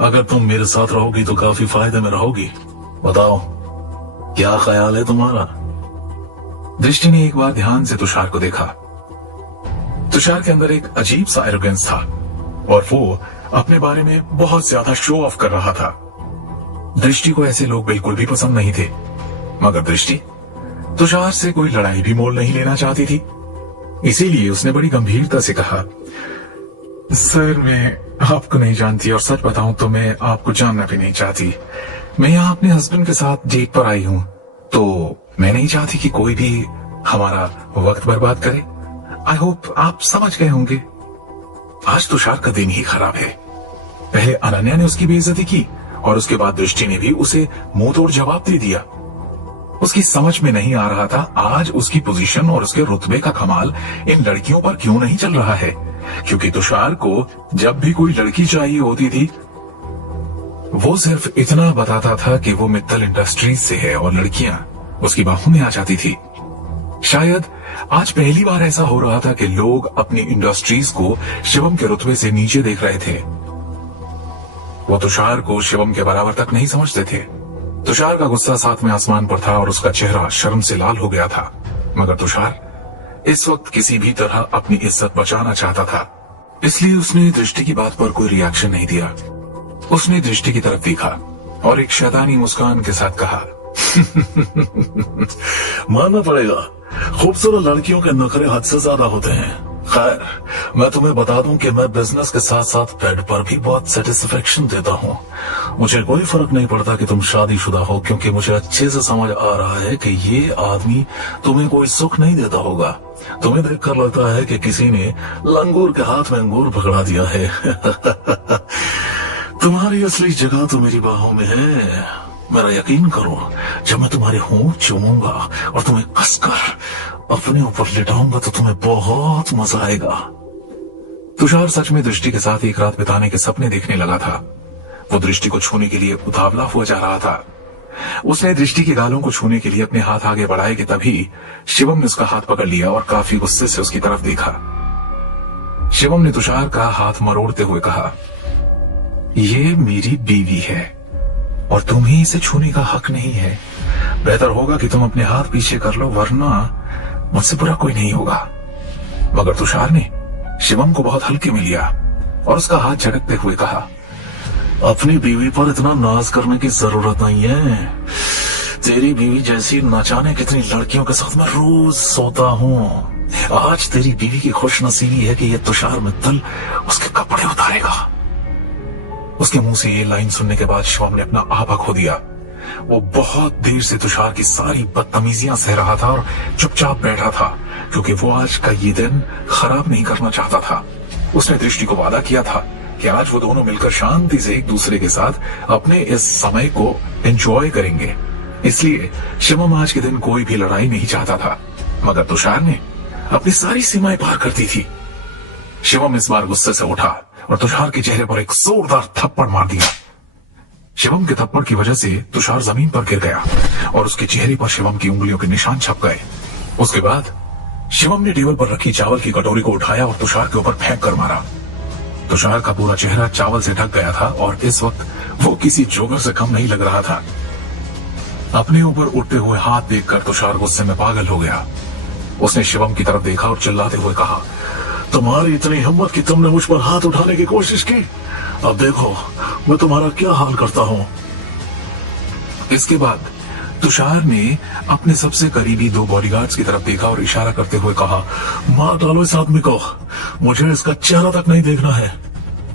अगर तुम मेरे साथ रहोगी तो काफी फायदे में रहोगी। बताओ, क्या ख्याल है तुम्हारा? दृष्टि ने एक बार ध्यान से तुषार को देखा। तुषार के अंदर एक अजीब सा एरोगेंस था और वो अपने बारे में बहुत ज्यादा शो ऑफ कर रहा था। दृष्टि को ऐसे लोग बिल्कुल भी पसंद नहीं थे, मगर दृष्टि तुषार से कोई लड़ाई भी मोल नहीं लेना चाहती थी। इसीलिए उसने बड़ी गंभीरता से कहा, सर मैं आपको नहीं जानती और सच बताऊं तो मैं आपको जानना भी नहीं चाहती। मैं यहाँ अपने हस्बैंड के साथ डेट पर आई हूँ, तो मैं नहीं चाहती कि कोई भी हमारा वक्त बर्बाद करे। आई होप आप समझ गए होंगे। आज तुषार का दिन ही खराब है। पहले अनन्या ने उसकी बेइज्जती की और उसके बाद दृष्टि ने भी उसे मुंह तोड़ जवाब दे दिया। उसकी समझ में नहीं आ रहा था आज उसकी पोजीशन और उसके रुतबे का कमाल इन लड़कियों पर क्यों नहीं चल रहा है, क्योंकि तुषार को जब भी कोई लड़की चाहिए होती थी वो सिर्फ इतना बताता था कि वो मित्तल इंडस्ट्रीज से है और लड़कियां उसकी बाहों में आ जाती थी। शायद आज पहली बार ऐसा हो रहा था कि लोग अपनी इंडस्ट्रीज को शिवम के रुतबे से नीचे देख रहे थे। वो तुषार को शिवम के बराबर तक नहीं समझते थे। तुषार का गुस्सा सातवें आसमान पर था और उसका चेहरा शर्म से लाल हो गया था, मगर तुषार इस वक्त किसी भी तरह अपनी इज्जत बचाना चाहता था, इसलिए उसने दृष्टि की बात पर कोई रिएक्शन नहीं दिया। उसने दृष्टि की तरफ देखा और एक शैतानी मुस्कान के साथ कहा, मानना पड़ेगा, खूबसूरत लड़कियों के नखरे हद से ज्यादा होते हैं। खैर, मैं तुम्हें बता दूं कि मैं बिजनेस के साथ साथ बेड पर भी बहुत सेटिस्फेक्शन देता हूँ। मुझे कोई फर्क नहीं पड़ता कि तुम शादीशुदा हो, क्योंकि मुझे अच्छे से समझ आ रहा है कि ये आदमी तुम्हें कोई सुख नहीं देता होगा। तुम्हें देखकर लगता है कि किसी ने लंगूर के हाथ में अंगूर पकड़ा दिया है। तुम्हारी असली जगह तो मेरी बाहों में है। मेरा यकीन करो, जब मैं तुम्हारे होंठ चूमूंगा और तुम्हें कसकर अपने ऊपर लिटाऊंगा तो तुम्हें बहुत मजा आएगा। तुषार सच में दृष्टि के साथ एक रात बिताने के सपने देखने लगा था। वो दृष्टि को छूने के लिए उतावला हुआ जा रहा था। उसने दृष्टि के गालों को छूने के लिए अपने हाथ आगे बढ़ाए कि तभी शिवम ने उसका हाथ पकड़ लिया और काफी गुस्से से उसकी तरफ देखा। शिवम ने तुषार का हाथ मरोड़ते हुए कहा, ये मेरी बीवी है और तुम्हें इसे छूने का हक नहीं है। बेहतर होगा कि तुम अपने हाथ पीछे कर लो, वरना मुझसे बुरा कोई नहीं होगा। मगर तुषार ने शिवम को बहुत हल्के में लिया और उसका हाथ झटकते हुए कहा, अपनी बीवी पर इतना नाज करने की जरूरत नहीं है। तेरी बीवी जैसी न जाने कितनी लड़कियों के साथ मैं रोज सोता हूँ। आज तेरी बीवी की खुशनसीबी है कि ये तुषार मित्तल उसके कपड़े उतारेगा। उसके मुंह से ये लाइन सुनने के बाद शिवम ने अपना आपा खो दिया। वो बहुत देर से तुषार की सारी बदतमीजियां सह रहा था और चुपचाप बैठा था, क्योंकि वो आज का ये दिन खराब नहीं करना चाहता था। उसने दृष्टि को वादा किया था कि आज वो दोनों मिलकर शांति से एक दूसरे के साथ अपने इस समय को एंजॉय करेंगे। इसलिए शिवम आज के दिन कोई भी लड़ाई नहीं चाहता था, मगर तुषार ने अपनी सारी सीमाएं पार कर दी थी। शिवम इस बार गुस्से से उठा और तुषार के चेहरे पर एक जोरदार थप्पड़ मार दिया। शिवम के थप्पड़ की वजह से तुषार जमीन पर गिर गया और उसके चेहरे पर शिवम की उंगलियों के निशान छप गए। उसके बाद शिवम ने टेबल पर रखी चावल की कटोरी को उठाया और तुषार के ऊपर फेंक कर मारा। तुषार का पूरा चेहरा चावल से ढक गया था और इस वक्त वो किसी जोकर से कम नहीं लग रहा था। अपने ऊपर उठते हुए हाथ देखकर तुषार गुस्से में पागल हो गया। उसने शिवम की तरफ देखा और चिल्लाते हुए कहा, तुम्हारी इतनी हिम्मत कि तुमने मुझ पर हाथ उठाने की कोशिश की। अब देखो मैं तुम्हारा क्या हाल करता हूँ। इसके बाद तुषार ने अपने सबसे करीबी 2 बॉडीगार्ड्स की तरफ देखा और इशारा करते हुए कहा, मार डालो इस आदमी को, मुझे इसका चेहरा तक नहीं देखना है।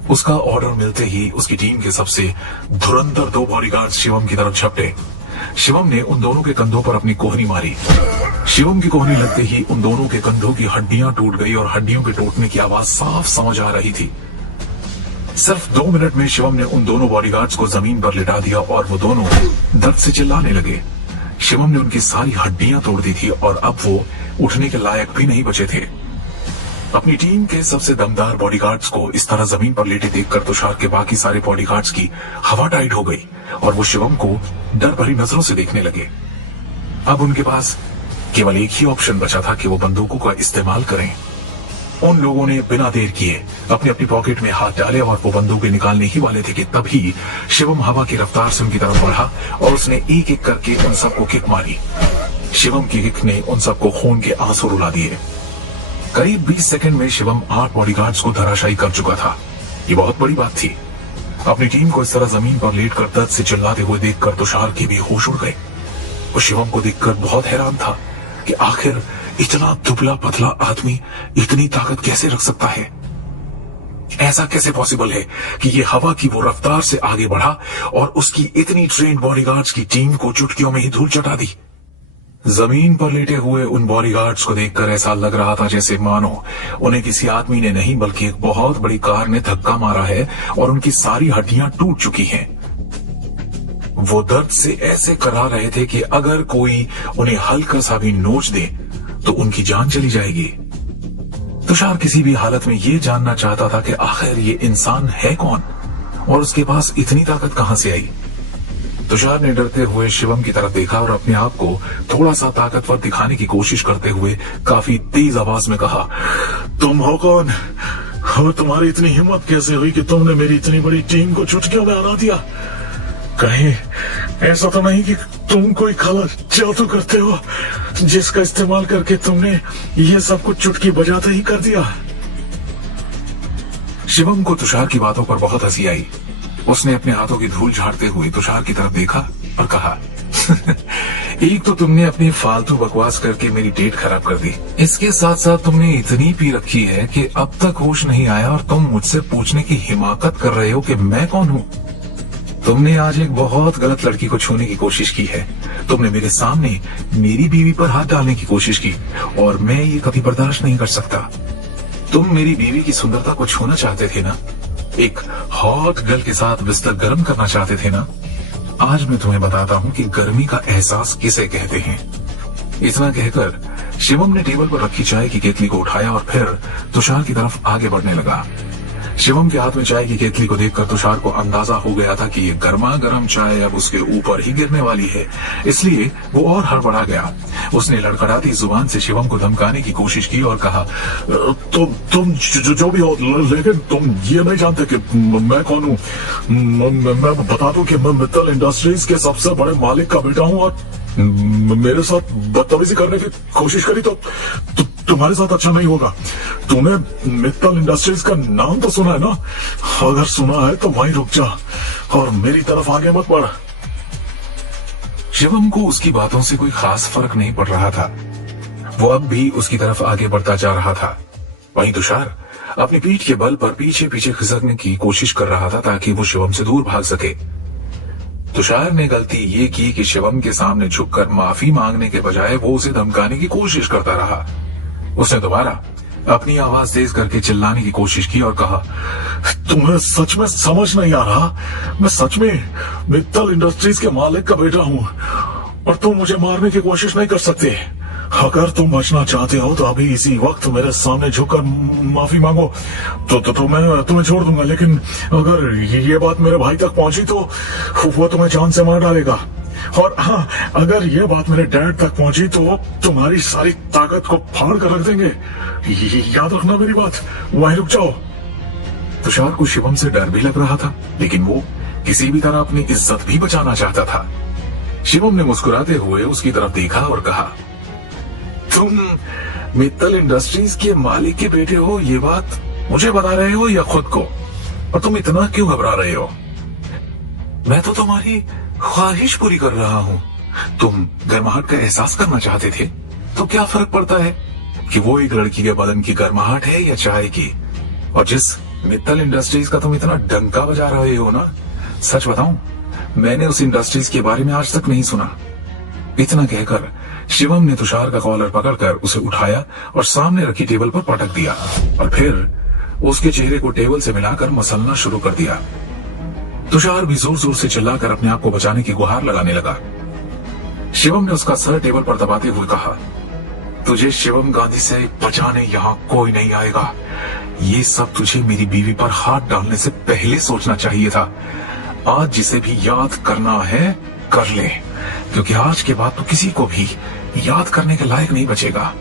उसका ऑर्डर मिलते ही उसकी टीम के सबसे धुरंधर 2 बॉडीगार्ड्स शिवम की तरफ झपटे। शिवम ने उन दोनों के कंधों पर अपनी कोहनी मारी। शिवम की कोहनी लगते ही उन दोनों के कंधों की हड्डियां टूट गई और हड्डियों के टूटने की आवाज साफ समझ आ रही थी। सिर्फ 2 मिनट में शिवम ने उन दोनों बॉडीगार्ड्स को जमीन पर लिटा दिया और वो दोनों दर्द से चिल्लाने लगे। शिवम ने उनकी सारी हड्डियां तोड़ दी थी और अब वो उठने के लायक भी नहीं बचे थे। अपनी टीम के सबसे दमदार बॉडीगार्ड्स को इस तरह जमीन पर लेटे देखकर तुषार के बाकी सारे बॉडीगार्ड्स की हवा टाइट हो गई और वो शिवम को डर भरी नजरों से देखने लगे। अब उनके पास केवल एक ही ऑप्शन बचा था कि वो बंदूकों का इस्तेमाल करें। उन लोगों ने बिना देर किए अपनी अपनी पॉकेट में हाथ डाले और वो बंदूकें निकालने ही वाले थे कि तभी शिवम हवा की रफ्तार से उनकी तरफ बढ़ा और उसने एक एक करके उन सबको किक मारी। शिवम की किक ने उन सबको खून के आंसू रुला दिए। करीब 20 सेकंड में शिवम 8 बॉडीगार्ड्स को धराशायी कर चुका था। ये बहुत बड़ी बात थी। अपनी टीम को इस तरह जमीन पर लेटकर दर्द से चिल्लाते हुए देखकर तुषार के भी होश उड़ गए। वो शिवम को देखकर बहुत हैरान था कि आखिर इतना दुबला पतला आदमी इतनी ताकत कैसे रख सकता है। ऐसा कैसे पॉसिबल है कि ये हवा की वो रफ्तार से आगे बढ़ा और उसकी इतनी ट्रेन्ड बॉडीगार्ड्स की टीम को चुटकियों में ही धूल चटा दी। जमीन पर लेटे हुए उन बॉडीगार्ड्स को देखकर ऐसा लग रहा था जैसे मानो उन्हें किसी आदमी ने नहीं बल्कि एक बहुत बड़ी कार ने धक्का मारा है और उनकी सारी हड्डियां टूट चुकी हैं। वो दर्द से ऐसे करा रहे थे कि अगर कोई उन्हें हल्का सा भी नोच दे तो उनकी जान चली जाएगी। तुषार किसी भी हालत में ये जानना चाहता था कि आखिर ये इंसान है कौन और उसके पास इतनी ताकत कहां से आई। तुषार ने डरते हुए शिवम की तरफ देखा और अपने आप को थोड़ा सा ताकतवर दिखाने की कोशिश करते हुए काफी तेज आवाज में कहा, तुम हो कौन और तुम्हारी इतनी हिम्मत कैसे हुई कि तुमने मेरी इतनी बड़ी टीम को चुटकियों में हरा दिया? कहीं ऐसा तो नहीं कि तुम कोई काला जादू करते हो जिसका इस्तेमाल करके तुमने ये सब कुछ चुटकी बजाते ही कर दिया? शिवम को तुषार की बातों पर बहुत हंसी आई। उसने अपने हाथों की धूल झाड़ते हुए तुषार की तरफ देखा और कहा, एक तो तुमने अपनी फालतू बकवास करके मेरी डेट खराब कर दी, इसके साथ साथ तुमने इतनी पी रखी है कि अब तक होश नहीं आया और तुम मुझसे पूछने की हिमाकत कर रहे हो कि मैं कौन हूँ। तुमने आज एक बहुत गलत लड़की को छूने की कोशिश की है। तुमने मेरे सामने मेरी बीवी पर हाथ डालने की कोशिश की और मैं ये कभी बर्दाश्त नहीं कर सकता। तुम मेरी बीवी की सुंदरता को छूना चाहते थे ना, एक हॉट गर्ल के साथ बिस्तर गर्म करना चाहते थे ना। आज मैं तुम्हें बताता हूँ कि गर्मी का एहसास किसे कहते हैं। इतना कहकर शिवम ने टेबल पर रखी चाय की केतली को उठाया और फिर तुषार की तरफ आगे बढ़ने लगा। शिवम के हाथ में चाय की केतली को देखकर तुषार को अंदाजा हो गया था कि ये गर्मा गर्म चाय अब उसके ऊपर ही गिरने वाली है, इसलिए वो और हड़बड़ा गया। उसने लड़खड़ाती जुबान से शिवम को धमकाने की कोशिश की और कहा, तुम जो भी हो, लेकिन तुम ये नहीं जानते कि मैं कौन हूँ। मैं बता दूं कि मैं मित्तल इंडस्ट्रीज के सबसे बड़े मालिक का बेटा हूँ और मेरे साथ बदतमीजी करने की कोशिश करी तो तुम्हारे साथ अच्छा नहीं होगा। तूने मित्तल इंडस्ट्रीज का नाम तो सुना है ना? अगर सुना है तो वहीं रुक जा और मेरी तरफ आगे मत बढ़। शिवम को उसकी बातों से कोई खास फर्क नहीं पड़ रहा था। वो अब भी उसकी तरफ आगे बढ़ता जा रहा था। वहीं तुषार अपनी पीठ के बल पर पीछे पीछे खिसकने की कोशिश कर रहा था ताकि वो शिवम से दूर भाग सके। तुषार ने गलती ये की कि शिवम के सामने झुककर माफी मांगने के बजाय वो उसे धमकाने की कोशिश करता रहा। उसने दोबारा अपनी आवाज तेज करके चिल्लाने की कोशिश की और कहा, तुम्हें सच में समझ नहीं आ रहा? मैं सच में मित्तल इंडस्ट्रीज के मालिक का बेटा हूँ और तुम मुझे मारने की कोशिश नहीं कर सकते। अगर तुम बचना चाहते हो तो अभी इसी वक्त मेरे सामने झुककर माफी मांगो तो मैं तुम्हें छोड़ दूंगा। लेकिन अगर ये बात मेरे भाई तक पहुंची तो वो तुम्हें जान से मार डालेगा। और हाँ, अगर ये बात मेरे डैड तक पहुंची तो तुम्हारी सारी ताकत को फाड़ कर रख देंगे। याद रखना मेरी बात, वहीं रुक जाओ। तुषार को शिवम से डर भी लग रहा था, लेकिन वो किसी भी तरह अपनी इज्जत भी बचाना चाहता था। शिवम ने मुस्कुराते हुए उसकी तरफ देखा और कहा, तुम मित्तल इंडस्ट्रीज के मालिक के बेटे हो, ये बात मुझे बता रहे हो या खुद को? और तुम इतना क्यों घबरा रहे हो? मैं तो तुम्हारी ख्वाहिश पूरी कर रहा हूँ। तुम गर्माहट का एहसास करना चाहते थे, तो क्या फर्क पड़ता है कि वो एक लड़की के बदन की गर्माहट है या चाय की? और जिस मित्तल इंडस्ट्रीज का तुम इतना डंका बजा रहे हो ना, सच बताऊं, मैंने उस इंडस्ट्रीज के बारे में आज तक नहीं सुना। इतना कहकर शिवम ने तुषार का कॉलर पकड़कर उसे उठाया और सामने रखी टेबल पर पटक दिया और फिर उसके चेहरे को टेबल से मिलाकर मसलना शुरू कर दिया। तुषार भी जोर जोर से चिल्लाकर अपने आप को बचाने की गुहार लगाने लगा। शिवम ने उसका सर टेबल पर दबाते हुए कहा, तुझे शिवम गांधी से बचाने यहाँ कोई नहीं आएगा। ये सब तुझे मेरी बीवी पर हाथ डालने से पहले सोचना चाहिए था। आज जिसे भी याद करना है कर ले, क्योंकि आज के बाद तो किसी को भी याद करने के लायक नहीं बचेगा।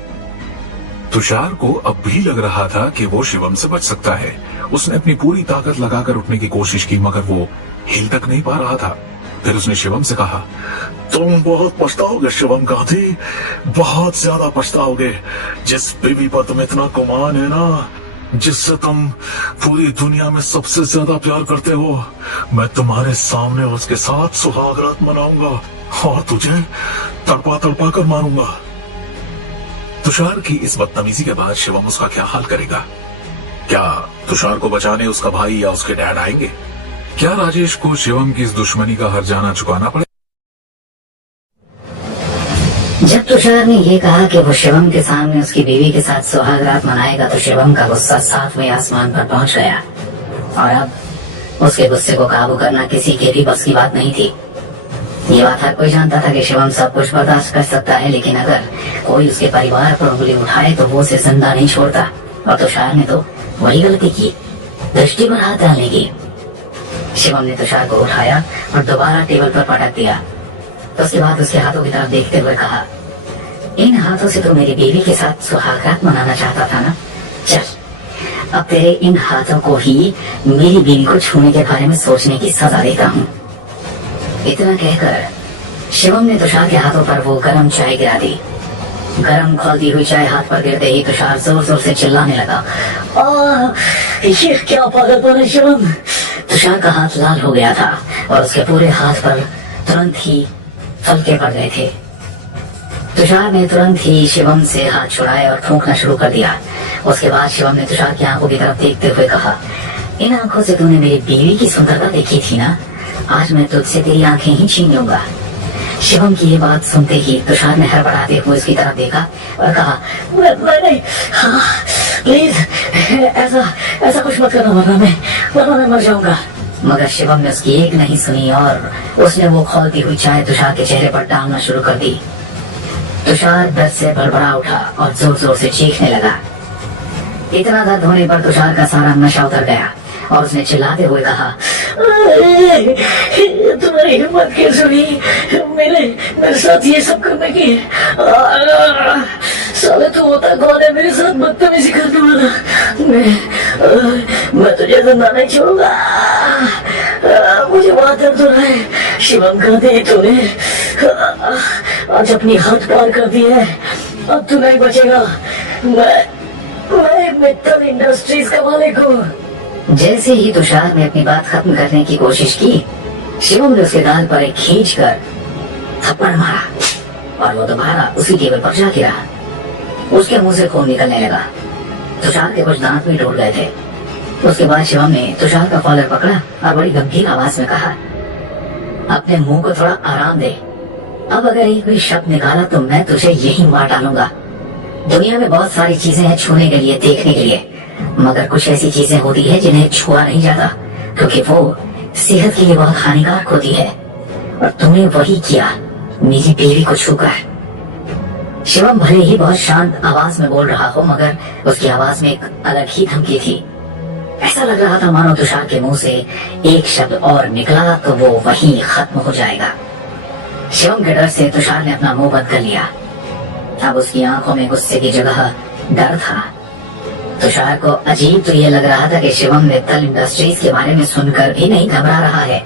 तुषार को अब भी लग रहा था कि वो शिवम से बच सकता है। उसने अपनी पूरी ताकत लगाकर उठने की कोशिश की, मगर वो हिल तक नहीं पा रहा था। फिर उसने शिवम से कहा, तुम बहुत पछताओगे शिवम गांधी, बहुत ज्यादा पछताओगे। जिस बीवी पर तुम इतना गुमान है ना, जिससे तुम पूरी दुनिया में सबसे ज्यादा प्यार करते हो, मैं तुम्हारे सामने उसके साथ सुहाग रात मनाऊंगा और तुझे तड़पा तड़पा कर मारूंगा। तुषार की इस बदतमीजी के बाद शिवम उसका क्या हाल करेगा? क्या तुषार को बचाने उसका भाई या उसके डैड आएंगे? क्या राजेश को शिवम की इस दुश्मनी का हर्जाना चुकाना पड़े? जब तुषार ने ये कहा कि वो शिवम के सामने उसकी बीवी के साथ सुहाग रात मनाएगा तो शिवम का गुस्सा 7वें आसमान पर पहुंच गया और अब उसके गुस्से को काबू करना किसी के भी बस की बात नहीं थी। ये बात हर कोई जानता था कि शिवम सब कुछ बर्दाश्त कर सकता है, लेकिन अगर कोई उसके परिवार पर उंगली उठाए तो वो उसे जिंदा नहीं छोड़ता। और तुषार ने तो वही गलती की, दृष्टि पर हाथ डालने की। शिवम ने तुषार को उठाया और दोबारा टेबल पर पटक दिया। तो उसके बाद उसके हाथों की तरफ देखते हुए कहा, इन हाथों से तो मेरी बीवी के साथ सुहागरात मनाना चाहता था ना? चल, अब तेरे इन हाथों को ही मेरी बीवी को छूने के बारे में सोचने की सजा देता हूँ। इतना कहकर शिवम ने तुषार के हाथों पर वो गर्म चाय गिरा दी। गर्म खौलती हुई चाय हाथ पर गिरते ही तुषार जोर जोर से चिल्लाने लगा, ये क्या पागलपन है शिवम। तुषार का हाथ लाल हो गया था और उसके पूरे हाथ पर तुरंत ही फलके पड़ गए थे। तुषार ने तुरंत ही शिवम से हाथ छुड़ाए और फूंकना शुरू कर दिया। उसके बाद शिवम ने तुषार की आंखों की तरफ देखते हुए कहा, इन आंखों से तूने मेरी बीवी की सुंदरता देखी थी ना, आज मैं तुझसे तेरी आंखें ही छीन लूंगा। शिवम की ये बात सुनते ही तुषार ने हड़बड़ाते हुए उसकी तरफ देखा और कहा, नहीं, हाँ, प्लीज ऐसा कुछ मत करना, वरना मैं मर जाऊंगा। मगर शिवम ने उसकी एक नहीं सुनी और उसने वो खौलती हुई चाय तुषार के चेहरे पर डालना शुरू कर दी। तुषार दर्द से भड़बड़ा उठा और जोर जोर से चीखने लगा। इतना दर्द होने पर तुषार का सारा नशा उतर गया और उसने चिल्लाते हुए कहा, तुम्हारी हिम्मत कैसे हुई मेरे साथ ये सब करने की? साले तू होता कौन है मेरे साथ बदतमीजी करने वाला? मैं तुझे जिंदा नहीं छोड़ूंगा। मुझे बहुत दर्द हो रहा है। शिवम कह दे तूने आज अपनी हद पार कर दी है, अब तू नहीं बचेगा। मैं मित्तल इंडस्ट्रीज का मालिक हूँ। जैसे ही तुषार ने अपनी बात खत्म करने की कोशिश की, शिवम ने उसके गाल पर एक खींच कर थप्पड़ मारा और वो दोबारा उसी टेबल पर जा गिरा। उसके मुंह से खून निकलने लगा। तुषार के कुछ दांत भी टूट गए थे। उसके बाद शिवम ने तुषार का कॉलर पकड़ा और बड़ी गंभीर आवाज में कहा, अपने मुंह को थोड़ा आराम दे। अब अगर ये कोई शब्द निकाला तो मैं तुझे यही मार डालूंगा। दुनिया में बहुत सारी चीजें हैं छूने के लिए, देखने के लिए, मगर कुछ ऐसी चीजें होती है जिन्हें छुआ नहीं जाता, क्योंकि वो सेहत के लिए बहुत हानिकारक होती है। और तुमने वही किया, मेरी बीवी को छूकर। शिवम भले ही बहुत शांत आवाज में बोल रहा हो, मगर उसकी आवाज में एक अलग ही धमकी थी। ऐसा लग रहा था मानो तुषार के मुंह से एक शब्द और निकला तो वो वहीं खत्म हो जाएगा। शिवम के डर से तुषार ने अपना मुंह बंद कर लिया। अब उसकी आंखों में गुस्से की जगह डर था। तुषार को अजीब तो ये लग रहा था कि शिवम मित्तल इंडस्ट्रीज के बारे में सुनकर भी नहीं घबरा रहा है।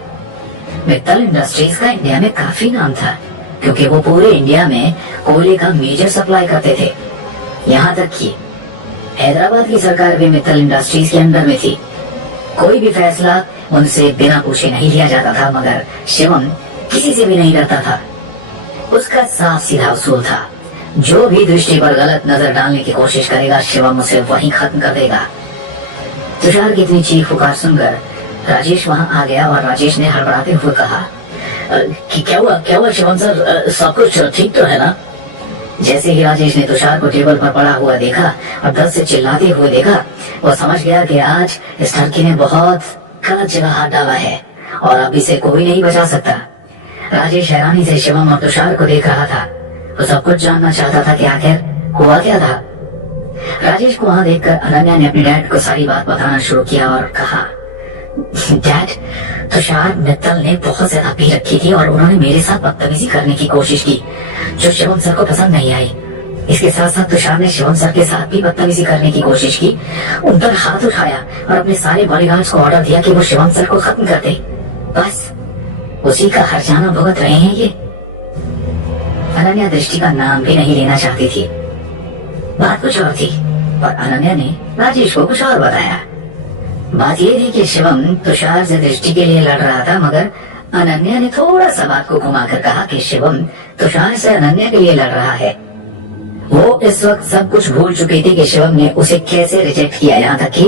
मित्तल इंडस्ट्रीज का इंडिया में काफी नाम था, क्योंकि वो पूरे इंडिया में कोयले का मेजर सप्लाई करते थे। यहाँ तक कि हैदराबाद की सरकार भी मित्तल इंडस्ट्रीज के अंडर में थी। कोई भी फैसला उनसे बिना पूछे नहीं लिया जाता था, मगर शिवम किसी से भी नहीं डरता था। उसका साफ सीधा उसूल था, जो भी दृष्टि पर गलत नजर डालने की कोशिश करेगा शिवम उसे वहीं खत्म कर देगा। तुषार की इतनी चीख पुकार सुनकर राजेश वहां आ गया और राजेश ने हड़बड़ाते हुए कहा, कि क्या हुआ शिवम सर, सब कुछ ठीक तो है ना? जैसे ही राजेश ने तुषार को टेबल पर पड़ा हुआ देखा और दर्द से चिल्लाते हुए देखा, वो समझ गया कि आज इस लड़की ने बहुत गलत जगह हाथ डाला है और अब इसे कोई नहीं बचा सकता। राजेश हैरानी से शिवम और तुषार को देख रहा था। वो सब कुछ जानना चाहता था कि आखिर हुआ क्या था। राजेश को वहां देखकर अनन्या ने अपने डैड को सारी बात बताना शुरू किया और कहा, डैड, तुषार मित्तल ने बहुत ज्यादा पी रखी थी और उन्होंने मेरे साथ बदतमीजी करने की कोशिश की, जो शिवम सर को पसंद नहीं आई। इसके साथ साथ तुषार ने शिवम सर के साथ भी बदतमीजी करने की कोशिश की, उन पर हाथ उठाया और अपने सारे बॉडीगार्ड्स को ऑर्डर दिया कि वो शिवम सर को खत्म कर दे। बस उसी का हर्जाना भुगत रहे हैं ये। अनन्या दृष्टि का नाम भी नहीं लेना चाहती थी। बात कुछ और थी और अनन्या ने राजेश को कुछ और बताया। बात ये थी कि शिवम तुषार से दृष्टि के लिए लड़ रहा था, मगर अनन्या ने थोड़ा सा बात को घुमाकर कहा कि शिवम तुषार से अनन्या के लिए लड़ रहा है। वो इस वक्त सब कुछ भूल चुकी थी कि शिवम ने उसे कैसे रिजेक्ट किया, यहाँ तक कि